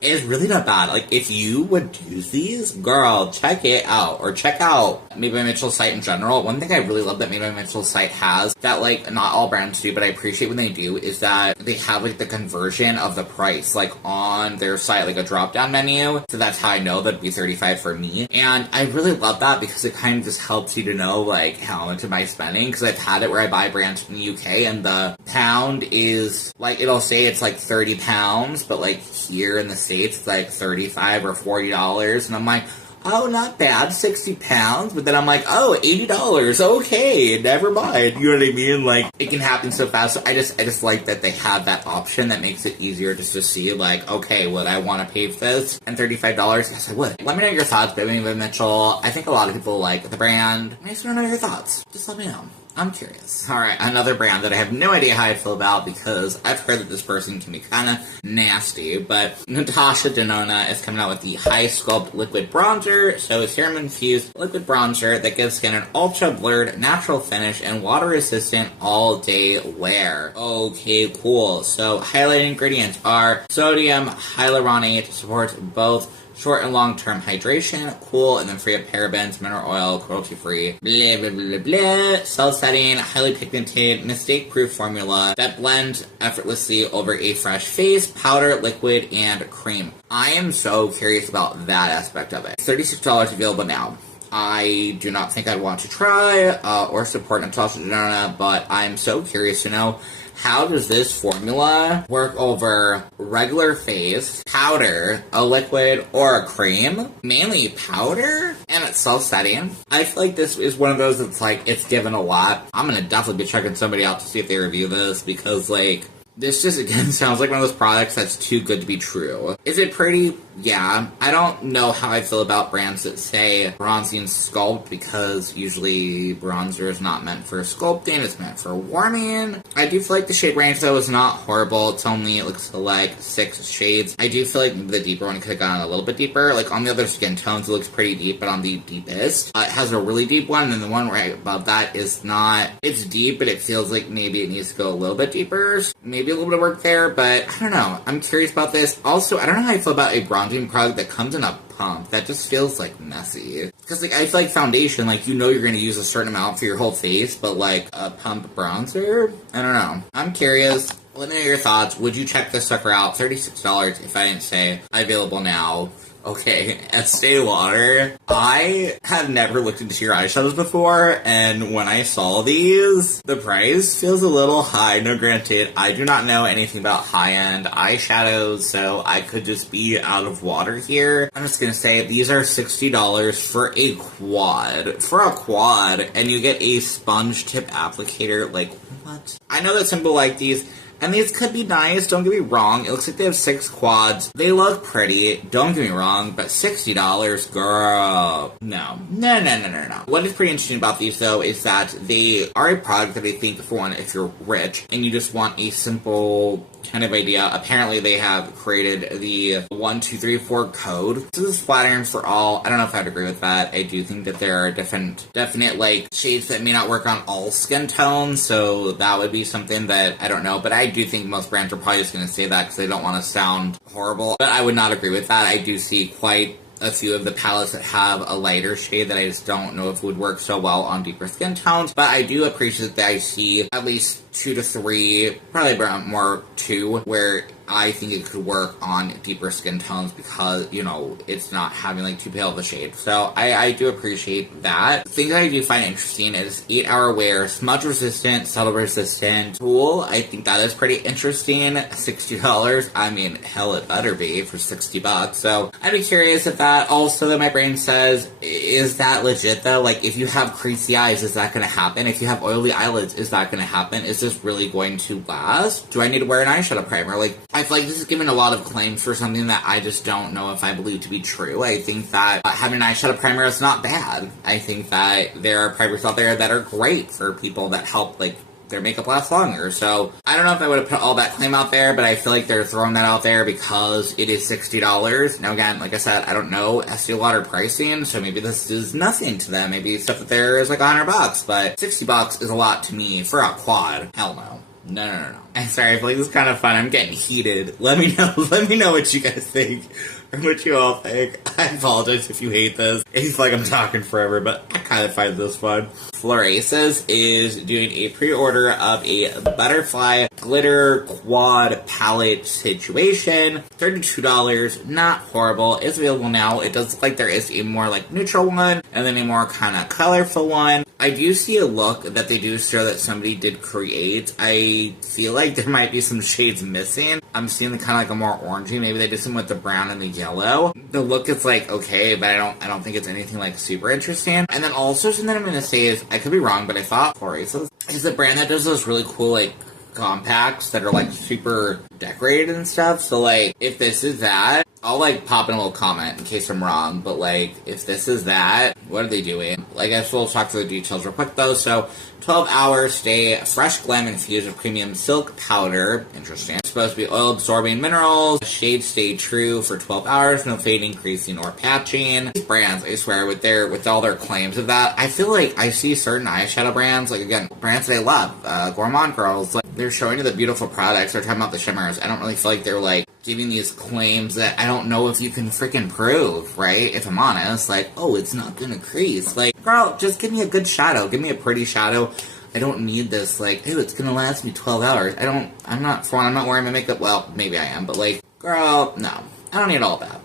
is really not bad. Like, if you would use these, girl, check it out. Or check out Made by Mitchell's site in general. One thing I really love that Made by Mitchell's site has, that, like, not all brands do, but I appreciate when they do, is that they have, like, the conversion of the price, like, on their site, like, a drop-down menu. So that's how I know that it'd be $35 for me. And I really love that because it kind of just helps you to know, like, how much am I spending? Because I've had it where I buy brands from the UK and the pound is... like, it'll say it's like 30 pounds, but like here in the States, it's like $35 or $40. And I'm like, oh, not bad, 60 pounds. But then I'm like, oh, $80. Okay, never mind. You know what I mean? Like, it can happen so fast. So I just like that they have that option that makes it easier just to see, like, okay, would I want to pay for this? And $35? Yes, I would. Let me know your thoughts, Baby Mitchell. I think a lot of people like the brand. I just want to know your thoughts. Just let me know. I'm curious. Alright, another brand that I have no idea how I feel about because I've heard that this person can be kind of nasty, but Natasha Denona is coming out with the High Sculpt Liquid Bronzer. So it's serum-infused liquid bronzer that gives skin an ultra-blurred natural finish and water-resistant all-day wear. Okay, cool. So highlight ingredients are sodium hyaluronate, supports both short and long-term hydration, cool, and then free of parabens, mineral oil, cruelty-free, blah, blah, blah, blah. Cell-setting, highly pigmented, mistake-proof formula that blends effortlessly over a fresh face, powder, liquid, and cream. I am so curious about that aspect of it. $36 available now. I do not think I'd want to try or support Natasha Denona, but I'm so curious to know, how does this formula work over regular face, powder, a liquid, or a cream? Mainly powder, and it's self-setting. I feel like this is one of those that's like, it's given a lot. I'm gonna definitely be checking somebody out to see if they review this, because like, this just, again, sounds like one of those products that's too good to be true. Is it pretty? Yeah. I don't know how I feel about brands that say bronzing sculpt, because usually bronzer is not meant for sculpting, it's meant for warming. I do feel like the shade range, though, is not horrible. It's only, it looks like 6 shades. I do feel like the deeper one could have gone a little bit deeper. Like, on the other skin tones, it looks pretty deep, but on the deepest, it has a really deep one, and the one right above that is not, it's deep, but it feels like maybe it needs to go a little bit deeper. Maybe a little bit of work there, but I don't know. I'm curious about this. Also, I don't know how I feel about a bronzing product that comes in a pump. That just feels, like, messy. Because, like, I feel like foundation, like, you know you're going to use a certain amount for your whole face, but, like, a pump bronzer? I don't know. I'm curious. Let me know your thoughts. Would you check this sucker out? $36 if I didn't say available now. Okay, Estee Lauder. I have never looked into your eyeshadows before, and when I saw these, the price feels a little high. No, granted, I do not know anything about high-end eyeshadows, so I could just be out of water here. I'm just gonna say, these are $60 for a quad. For a quad, and you get a sponge tip applicator, like, what? I know that some people like these. And these could be nice, don't get me wrong. It looks like they have 6 quads. They look pretty, don't get me wrong, but $60, girl. No. No. What is pretty interesting about these, though, is that they are a product that I think, for one, if you're rich and you just want a simple kind of idea, apparently they have created the 1, 2, 3, 4 code. This is flat irons for all. I don't know if I'd agree with that. I do think that there are definite, like, shades that may not work on all skin tones, so that would be something that I don't know, but I do think most brands are probably just going to say that because they don't want to sound horrible, but I would not agree with that. I do see quite a few of the palettes that have a lighter shade that I just don't know if would work so well on deeper skin tones, but I do appreciate that I see at least 2 to 3, probably around more 2, where I think it could work on deeper skin tones because, you know, it's not having like too pale of a shade. So I do appreciate that. The thing that I do find interesting is 8-hour wear, smudge resistant, subtle resistant tool. I think that is pretty interesting. $60. I mean, hell, it better be for $60. So I'd be curious if that also, my brain says, is that legit though? Like, if you have creasy eyes, is that going to happen? If you have oily eyelids, is that going to happen? Is this really going to last? Do I need to wear an eyeshadow primer? Like, I feel like this is giving a lot of claims for something that I just don't know if I believe to be true. I think that having an eyeshadow primer is not bad. I think that there are primers out there that are great for people that help, like, their makeup last longer. So I don't know if I would have put all that claim out there, but I feel like they're throwing that out there because it is $60. Now again, like I said, I don't know Estee Lauder pricing, so maybe this is nothing to them. Maybe stuff that there is like $100, but $60 is a lot to me for a quad. Hell no. No. I'm sorry, I feel like this is kind of fun. I'm getting heated. Let me know what you guys think. Or what you all think. I apologize if you hate this. It's like I'm talking forever, but I kind of find this fun. Florasis is doing a pre-order of a butterfly glitter quad palette situation. $32, not horrible. It's available now. It does look like there is a more like neutral one, and then a more kind of colorful one. I do see a look that they do show that somebody did create. I feel like there might be some shades missing. I'm seeing the kind of like a more orangey. Maybe they did some with the brown and the yellow. The look is like okay, but I don't think it's anything like super interesting. And then also something I'm gonna say is, I could be wrong, but I thought Florasis is the brand that does those really cool like compacts that are like super decorated and stuff. So like if this is that, I'll like pop in a little comment in case I'm wrong, but like if this is that, what are they doing? Like, I guess we'll talk through the details real quick though. So 12-hour stay fresh glam infused with premium silk powder. Interesting. It's supposed to be oil absorbing minerals. Shades stay true for 12 hours. No fading, creasing, or patching. These brands, I swear, with all their claims of that, I feel like I see certain eyeshadow brands, like again, brands that I love, Gourmand Girls, like they're showing you the beautiful products. They're talking about the shimmers. I don't really feel like they're like giving these claims that I don't know if you can freaking prove, right? If I'm honest, like, oh, it's not gonna crease. Like, girl, just give me a good shadow. Give me a pretty shadow. I don't need this, like, ew, it's gonna last me 12 hours. I'm not wearing my makeup. Well, maybe I am, but like, girl, no. I don't need all that.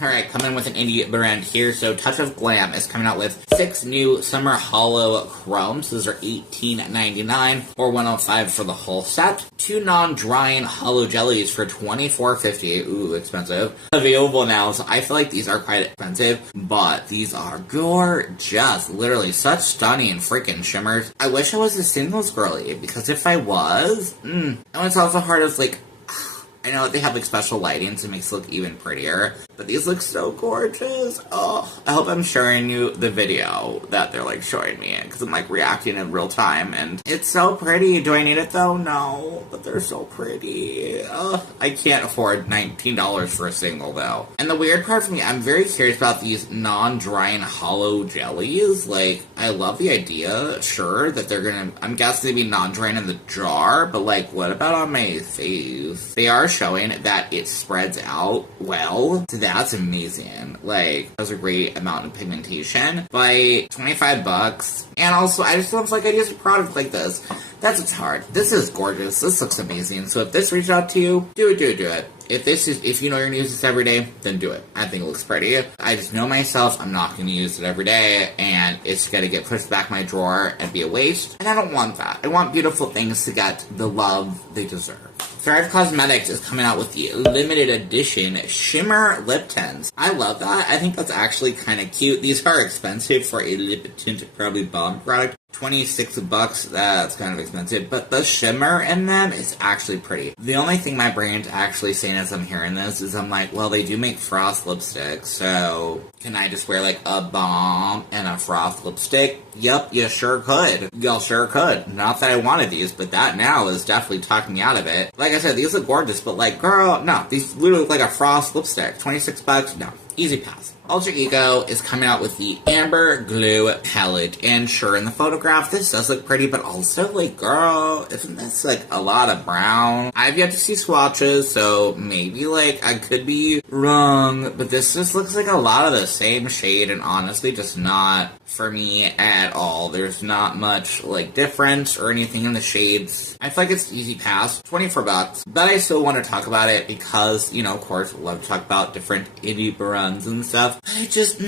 Alright, coming with an indie brand here. So Touch of Glam is coming out with 6 new Summer Hollow Chromes. Those are $18.99 or $105 for the whole set. 2 non-drying hollow jellies for $24.50. Ooh, expensive. Available now, so I feel like these are quite expensive, but these are gorgeous. Literally, such stunning freaking shimmers. I wish I was a singles girly, because if I was, and it's also hard as like, I know they have like special lighting so it makes it look even prettier, but these look so gorgeous. Oh, I hope I'm showing you the video that they're like showing me in, because I'm like reacting in real time, and it's so pretty. Do I need it though? No, but they're so pretty. I can't afford $19 for a single though. And the weird part for me, I'm very curious about these non-drying hollow jellies. Like, I love the idea, sure, that they're gonna, I'm guessing they'd be non-drying in the jar, but like, what about on my face? They are showing that it spreads out well, so that's amazing. Like, that's a great amount of pigmentation by $25. And also, I just love like ideas of product like this. That's what's hard. This is gorgeous. This looks amazing. So if this reached out to you, do it. If you know you're gonna use this every day, then do it. I think it looks pretty. I just know myself, I'm not gonna use it every day, and it's gonna get pushed back in my drawer and be a waste. And I don't want that. I want beautiful things to get the love they deserve. Thrive Cosmetics is coming out with the limited edition Shimmer Lip Tints. I love that. I think that's actually kind of cute. These are expensive for a lip tint, probably bomb product. $26, that's kind of expensive, but the shimmer in them is actually pretty. The only thing my brain's actually saying as I'm hearing this is I'm like, well, they do make frost lipsticks, so can I just wear like a balm and a frost lipstick? Yep, you sure could. Y'all sure could. Not that I wanted these, but that now is definitely talking me out of it. Like I said, these look gorgeous, but like, girl, no, these literally look like a frost lipstick. $26, no. Easy pass. Alter Ego is coming out with the Amber Glue palette, and sure, in the photograph, this does look pretty, but also, like, girl, isn't this, like, a lot of brown? I've yet to see swatches, so maybe, like, I could be wrong, but this just looks like a lot of the same shade, and honestly, just not for me at all. There's not much, like, difference or anything in the shades. I feel like it's easy pass, 24 bucks, but I still want to talk about it because, you know, of course, we love to talk about different indie brands and stuff. I just,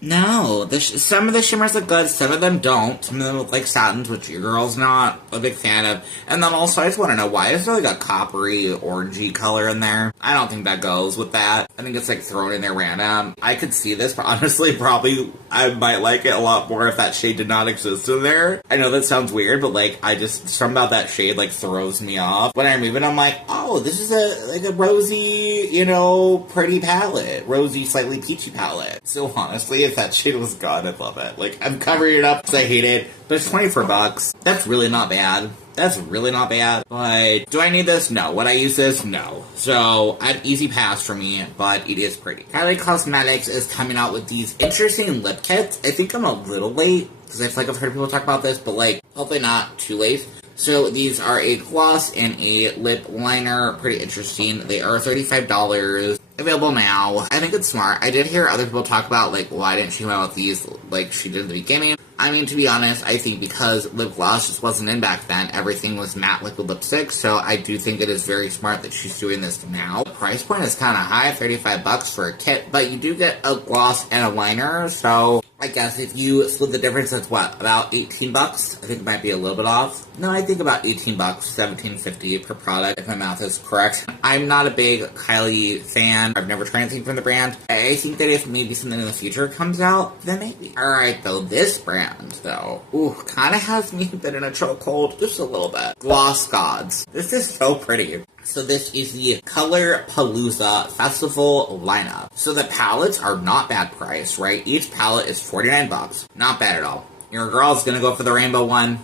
no. Some of the shimmers look good, some of them don't. Some of them look like satins, which your girl's not a big fan of. And then also, I just want to know, why is there like a coppery, orangey color in there? I don't think that goes with that. I think it's like thrown in there random. I could see this, but honestly, probably I might like it a lot more if that shade did not exist in there. I know that sounds weird, but like, something about that shade like throws me off. When I remove it, I'm like, oh, this is a rosy, you know, pretty palette. Rosy, slightly peachy palette. So honestly, if that shade was gone, I'd love it. Like, I'm covering it up because I hate it, but it's 24 bucks. That's really not bad. That's really not bad. But do I need this? No. Would I use this? No. So, an easy pass for me, but it is pretty. Kylie Cosmetics is coming out with these interesting lip kits. I think I'm a little late, because I feel like I've heard people talk about this, but like, hopefully not too late. So these are a gloss and a lip liner. Pretty interesting. They are $35. Available now. I think it's smart. I did hear other people talk about, like, why didn't she come out with these like she did in the beginning? I mean, to be honest, I think because lip gloss just wasn't in back then, everything was matte liquid lipstick, so I do think it is very smart that she's doing this now. The price point is kind of high, 35 bucks for a kit, but you do get a gloss and a liner, so I guess if you split the difference, that's what, about 18 bucks? I think it might be a little bit off. No, I think about 18 bucks, $17.50 per product, if my math is correct. I'm not a big Kylie fan. I've never tried anything from the brand. I think that if maybe something in the future comes out, then maybe. Alright, though, this brand, though, kind of has me a bit in a chokehold, just a little bit. Gloss Gods. This is so pretty. So this is the Color Palooza Festival lineup. So the palettes are not bad price, right? Each palette is 49 bucks. Not bad at all. Your girl's gonna go for the rainbow one.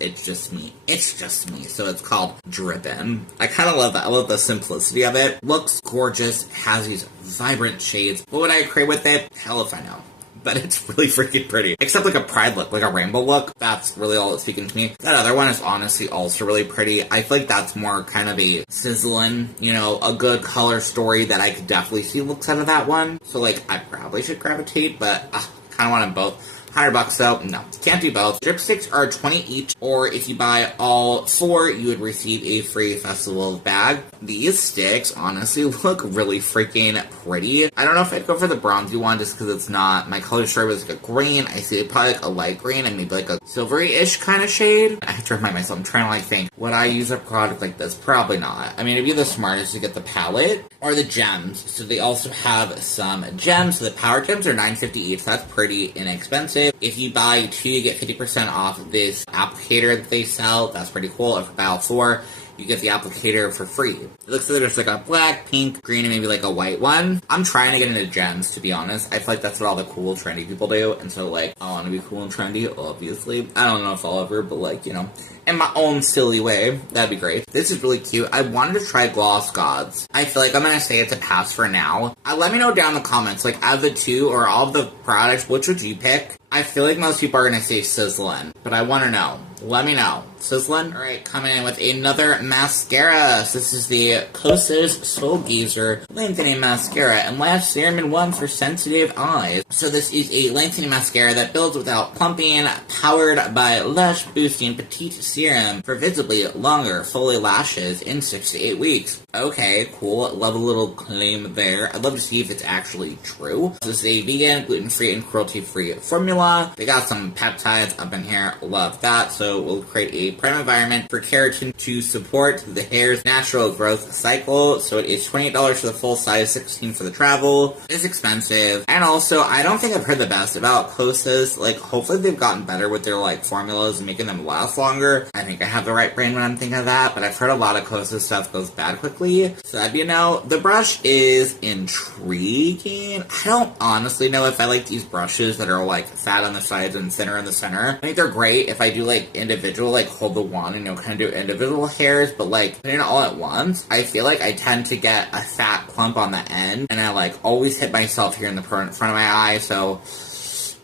It's just me. It's just me. So it's called Drippin'. I kind of love that. I love the simplicity of it. Looks gorgeous. Has these vibrant shades. What would I create with it? Hell if I know. But it's really freaking pretty. Except like a pride look, like a rainbow look. That's really all that's speaking to me. That other one is honestly also really pretty. I feel like that's more kind of a sizzling, you know, a good color story that I could definitely see looks out of that one. So like, I probably should gravitate, but kind of want them both. $100 though? No. Can't do both. Dripsticks are 20 each, or if you buy all 4, you would receive a free festival bag. These sticks honestly look really freaking pretty. I don't know if I'd go for the bronzy one just because it's not, my color story was like a green. I see probably like a light green and maybe like a silvery-ish kind of shade. I have to remind myself, I'm trying to like think, would I use a product like this? Probably not. I mean, it'd be the smartest to get the palette or the gems. So they also have some gems. So the power gems are $9.50 each. That's pretty inexpensive. If you buy 2, you get 50% off this applicator that they sell. That's pretty cool. If you buy all 4, you get the applicator for free. It looks like there's like a black, pink, green, and maybe like a white one. I'm trying to get into gems, to be honest. I feel like that's what all the cool, trendy people do. And so, like, I want to be cool and trendy, obviously. I don't know if I'll ever, but, like, you know, in my own silly way. That'd be great. This is really cute. I wanted to try Gloss Gods. I feel like I'm going to say it's a pass for now. Let me know down in the comments, like, out of the 2 or all of the products, which would you pick? I feel like most people are going to say Sizzlin', but I want to know. Let me know. Sizzlin'? Alright, coming in with another mascara. So this is the Kosas Soul Gazer Lengthening Mascara and Lash Serum in 1 for sensitive eyes. So this is a lengthening mascara that builds without plumping, powered by Lash Boosting Petite Serum for visibly longer, fully lashes in 6 to 8 weeks. Okay, cool. Love a little claim there. I'd love to see if it's actually true. This is a vegan, gluten-free, and cruelty-free formula. They got some peptides up in here. Love that. So we'll create a prime environment for keratin to support the hair's natural growth cycle. So it is $28 for the full size, $16 for the travel. It's expensive. And also, I don't think I've heard the best about Kosas. Like, hopefully they've gotten better with their, like, formulas and making them last longer. I think I have the right brain when I'm thinking of that, but I've heard a lot of Kosas stuff goes bad quickly. So that'd be a no. The brush is intriguing. I don't honestly know if I like these brushes that are, like, fat on the sides and thinner in the center. I think they're great if I do, like, individual, like, hold the wand and, you know, kind of do individual hairs, but, like, putting it all at once, I feel like I tend to get a fat clump on the end, and I, like, always hit myself here in the front of my eye, so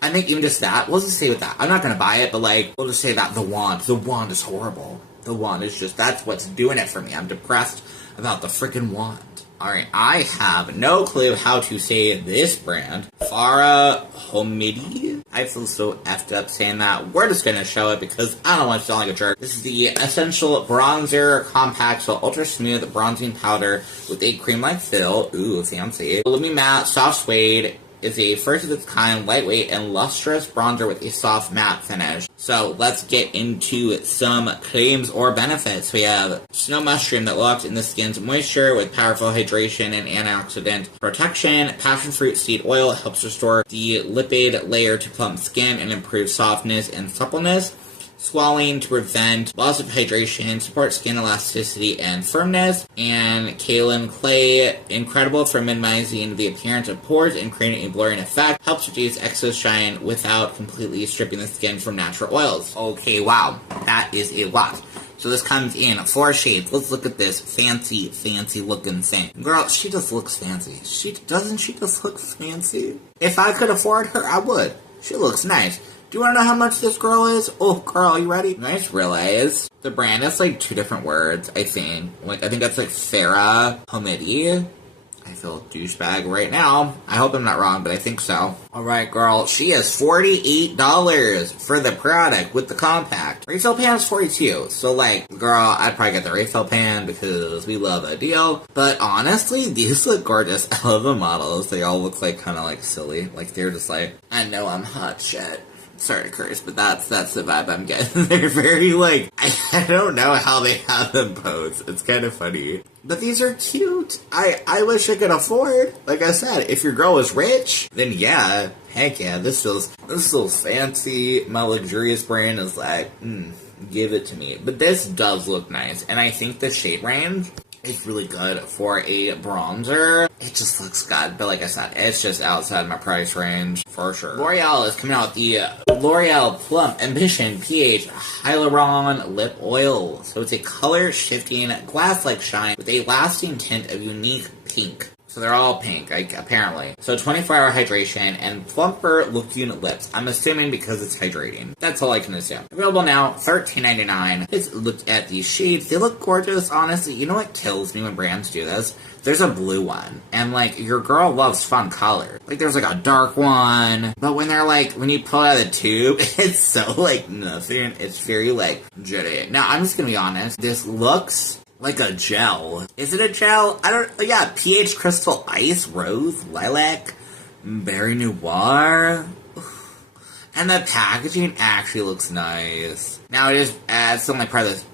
I think even just that, we'll just say with that. I'm not gonna buy it, but, like, we'll just say that the wand is horrible. The wand is just, that's what's doing it for me. I'm depressed about the freaking wand. Alright, I have no clue how to say this brand. Farah Homidi? I feel so effed up saying that. We're just gonna show it because I don't want to sound like a jerk. This is the Essential Bronzer Compact So Ultra Smooth Bronzing Powder with a cream-like fill. Ooh, fancy. Lumi Matte Soft Suede is a first of its kind, lightweight, and lustrous bronzer with a soft matte finish. So let's get into some claims or benefits. We have Snow Mushroom that locks in the skin's moisture with powerful hydration and antioxidant protection. Passion Fruit Seed Oil helps restore the lipid layer to plump skin and improve softness and suppleness. Squalene to prevent loss of hydration, support skin elasticity and firmness, and Kaolin Clay, incredible for minimizing the appearance of pores and creating a blurring effect, helps reduce excess shine without completely stripping the skin from natural oils. Okay, wow, that is a lot. So this comes in 4 shades. Let's look at this fancy looking thing. Girl, she just looks fancy. Doesn't she just look fancy? If I could afford her, I would. She looks nice. Do you want to know how much this girl is? Oh, girl, you ready? Nice relays. The brand is like 2 different words, I think. I think that's like Farrah Pomidi. I feel douchebag right now. I hope I'm not wrong, but I think so. Alright, girl. She is $48 for the product with the compact. Refill pan is $42. So, girl, I'd probably get the refill pan because we love a deal. But honestly, these look gorgeous. I love the models. They all look kind of silly. They're just I know I'm hot shit. Sorry to curse, but that's the vibe I'm getting. They're very, I don't know how they have them posed. It's kind of funny. But these are cute. I wish I could afford. Like I said, if your girl is rich, then yeah, heck yeah, this feels fancy. My luxurious brain is give it to me. But this does look nice, and I think the shade range is really good for a bronzer. It just looks good, but like I said, it's just outside my price range, for sure. L'Oreal is coming out with the L'Oreal Plump Ambition PH Hyaluron Lip Oil. So it's a color-shifting, glass-like shine with a lasting tint of unique pink. So they're all pink, apparently. So 24-hour hydration and plumper looking lips. I'm assuming because it's hydrating. That's all I can assume. Available now, $13.99. Let's look at these shades. They look gorgeous, honestly. You know what kills me when brands do this? There's a blue one, and your girl loves fun colors. There's a dark one, but when they're when you pull it out of the tube, it's so nothing. It's very jitty. Now, I'm just gonna be honest. This looks like a gel. Is it a gel? Yeah, pH Crystal Ice, Rose, Lilac, Berry Noir. And the packaging actually looks nice. Now it is, it's only part of this,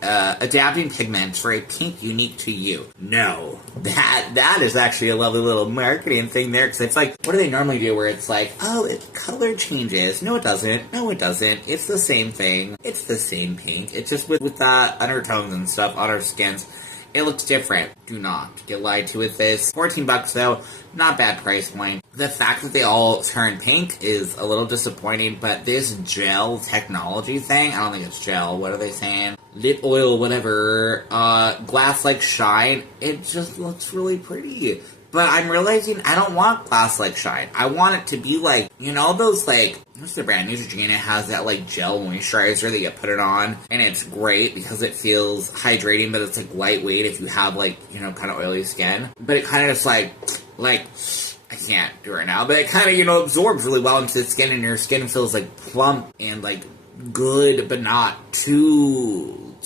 adapting pigment for a pink unique to you. No. That is actually a lovely little marketing thing there, because it's what do they normally do where it's oh, it color changes. No, it doesn't. No, it doesn't. It's the same thing. It's the same pink. It's just with the undertones and stuff on our skins. It looks different. Do not get lied to with this. $14 though, not bad price point. The fact that they all turn pink is a little disappointing, but this gel technology thing, I don't think it's gel, what are they saying? Lip oil, whatever, glass-like shine, it just looks really pretty. But I'm realizing I don't want glass-like shine. I want it to be those what's the brand? Neutrogena has that gel moisturizer that you put it on, and it's great because it feels hydrating, but it's lightweight if you have kind of oily skin. But it kind of just I can't do it right now, but it kind of absorbs really well into the skin, and your skin feels plump and good, but not too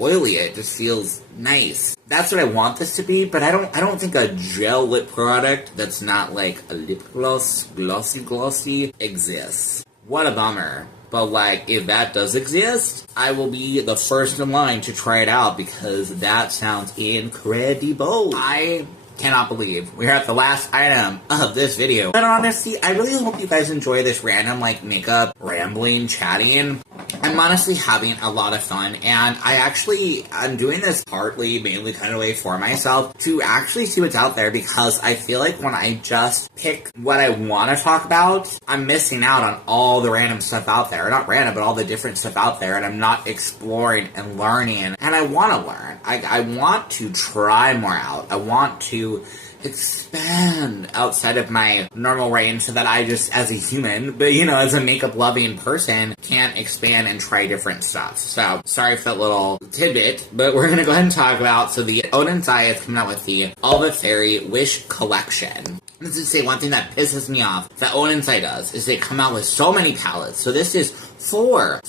oily. It just feels nice. That's what I want this to be, but I don't think a gel lip product that's not a lip gloss, glossy exists. What a bummer. But if that does exist, I will be the first in line to try it out because that sounds incredible. I cannot believe we're at the last item of this video. But honestly, I really hope you guys enjoy this random makeup rambling chatting. I'm honestly having a lot of fun, and I'm doing this mainly kind of way for myself to actually see what's out there, because I feel when I just pick what I want to talk about, I'm missing out on all the random stuff out there. Not random, but all the different stuff out there, and I'm not exploring and learning, and I want to learn. I want to try more out. I want to expand outside of my normal range so that I just, as a human, but as a makeup loving person, can expand and try different stuff. So, sorry for that little tidbit, but we're gonna go ahead and talk about, so the Oden's Eye is coming out with the Alba Fairy Wish Collection. Let's just say one thing that pisses me off that Oninsai does is they come out with so many palettes. So this is four.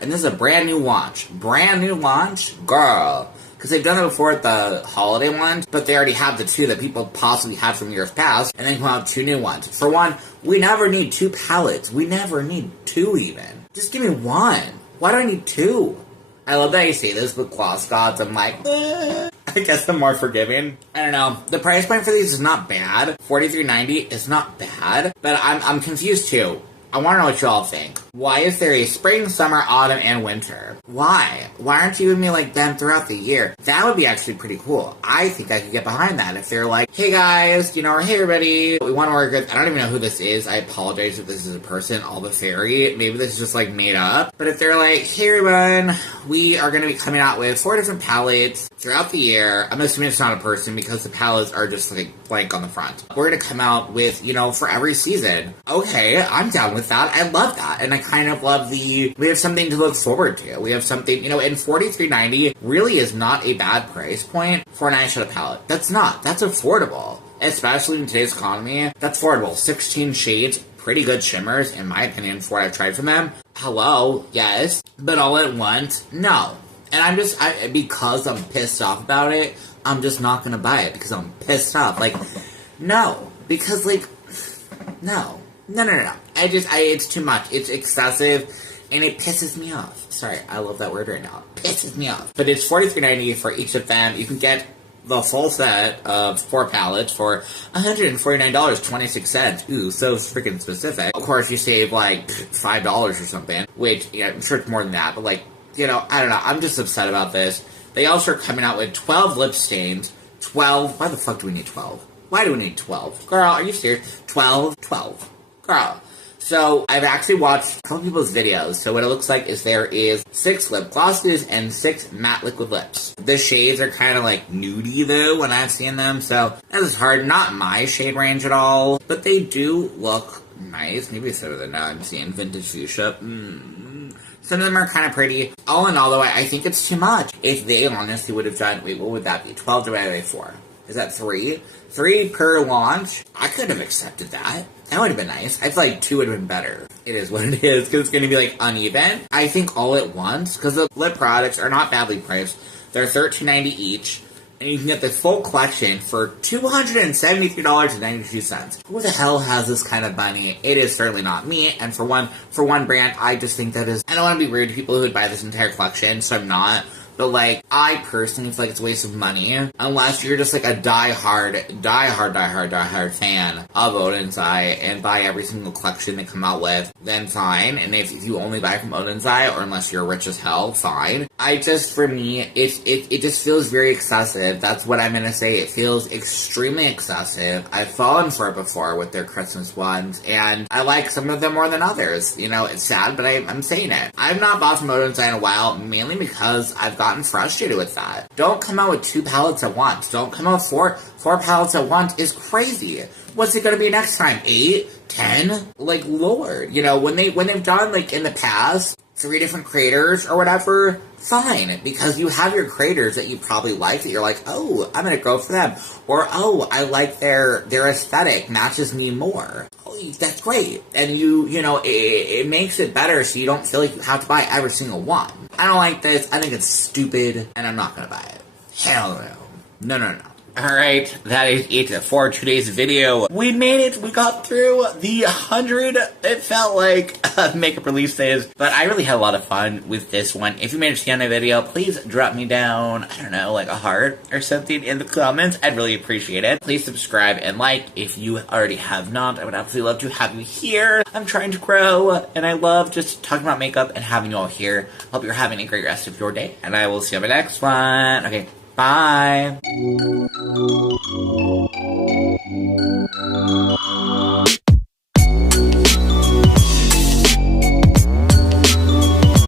And this is a brand new launch. Brand new launch? Girl. Because they've done it before at the holiday ones, but they already have the two that people possibly had from years past, and then come out with two new ones. For one, we never need two palettes. We never need two even. Just give me one. Why do I need two? I love that you say this with Gloss Gods. I'm like, I guess I'm more forgiving. I don't know. The price point for these is not bad. $43.90 is not bad, but I'm confused too. I want to know what you all think. Why is there a spring, summer, autumn, and winter? Why? Why aren't you giving me like them throughout the year? That would be actually pretty cool. I think I could get behind that if they're like, hey guys, you know, or hey everybody, we want to work with, I don't even know who this is. I apologize if this is a person, All the Fairy. Maybe this is just like made up. But if they're like, hey everyone, we are going to be coming out with 4 different palettes throughout the year. I'm assuming it's not a person because the palettes are just like blank on the front. We're going to come out with, you know, for every season. Okay, I'm down with that. I love that. And I kind of love we have something to look forward to. We have something, you know, and $43.90 really is not a bad price point for an eyeshadow palette. That's not. That's affordable. Especially in today's economy. That's affordable. 16 shades, pretty good shimmers, in my opinion, for what I've tried from them. Hello, yes. But all at once, no. And because I'm pissed off about it, I'm just not gonna buy it because I'm pissed off. Like, no. Because, like, no. No. It's too much. It's excessive, and it pisses me off. Sorry, I love that word right now. It pisses me off. But it's $43.90 for each of them. You can get the full set of 4 palettes for $149.26. Ooh, so freaking specific. Of course, you save, like, $5 or something, which, yeah, I'm sure it's more than that, but, like, you know, I don't know. I'm just upset about this. They also are coming out with 12 lip stains. 12. Why the fuck do we need 12? Why do we need 12? Girl, are you serious? 12. Girl. So, I've actually watched a couple people's videos. So, what it looks like is there is 6 lip glosses and 6 matte liquid lips. The shades are kind of like nudie, though, when I've seen them. So, that is hard. Not my shade range at all. But they do look nice. Maybe it's better than now I'm seeing vintage fuchsia. Some of them are kind of pretty. All in all, though, I think it's too much. If they honestly would have done, wait, what would that be? 12 divided by 4. Is that 3? 3 per launch? I could have accepted that. That would have been nice. I feel like 2 would have been better. It is what it is, because it's going to be, like, uneven. I think all at once, because the lip products are not badly priced. They're $13.90 each, and you can get the full collection for $273.92. Who the hell has this kind of money? It is certainly not me, and for one brand, I just think that is... I don't want to be rude to people who would buy this entire collection, so I'm not. But, like, I personally feel like it's a waste of money. Unless you're just, like, a die-hard fan of Oninsai and buy every single collection they come out with, then fine. And if you only buy from Oninsai, or unless you're rich as hell, fine. For me, it just feels very excessive. That's what I'm gonna say. It feels extremely excessive. I've fallen for it before with their Christmas ones, and I like some of them more than others. You know, it's sad, but I'm saying it. I've not bought from Oninsai in a while, mainly because I've gotten frustrated with that. Don't come out with 2 palettes at once. Don't come out with 4 palettes at once is crazy. What's it gonna be next time? 8? 10? Like, Lord. You know, when they've done, like, in the past, 3 different creators or whatever, fine. Because you have your creators that you probably like, that you're like, oh, I'm gonna go for them. Or, oh, I like their aesthetic, matches me more. Oh, that's great. And you know, it makes it better so you don't feel like you have to buy every single one. I don't like this. I think it's stupid, and I'm not gonna buy it. Hell no. No. Alright, that is it for today's video. We made it. We got through the 100, it felt like, makeup releases. But I really had a lot of fun with this one. If you managed to get on the video, please drop me down, I don't know, like a heart or something in the comments. I'd really appreciate it. Please subscribe and like if you already have not. I would absolutely love to have you here. I'm trying to grow, and I love just talking about makeup and having you all here. Hope you're having a great rest of your day, and I will see you on the next one. Okay. Bye.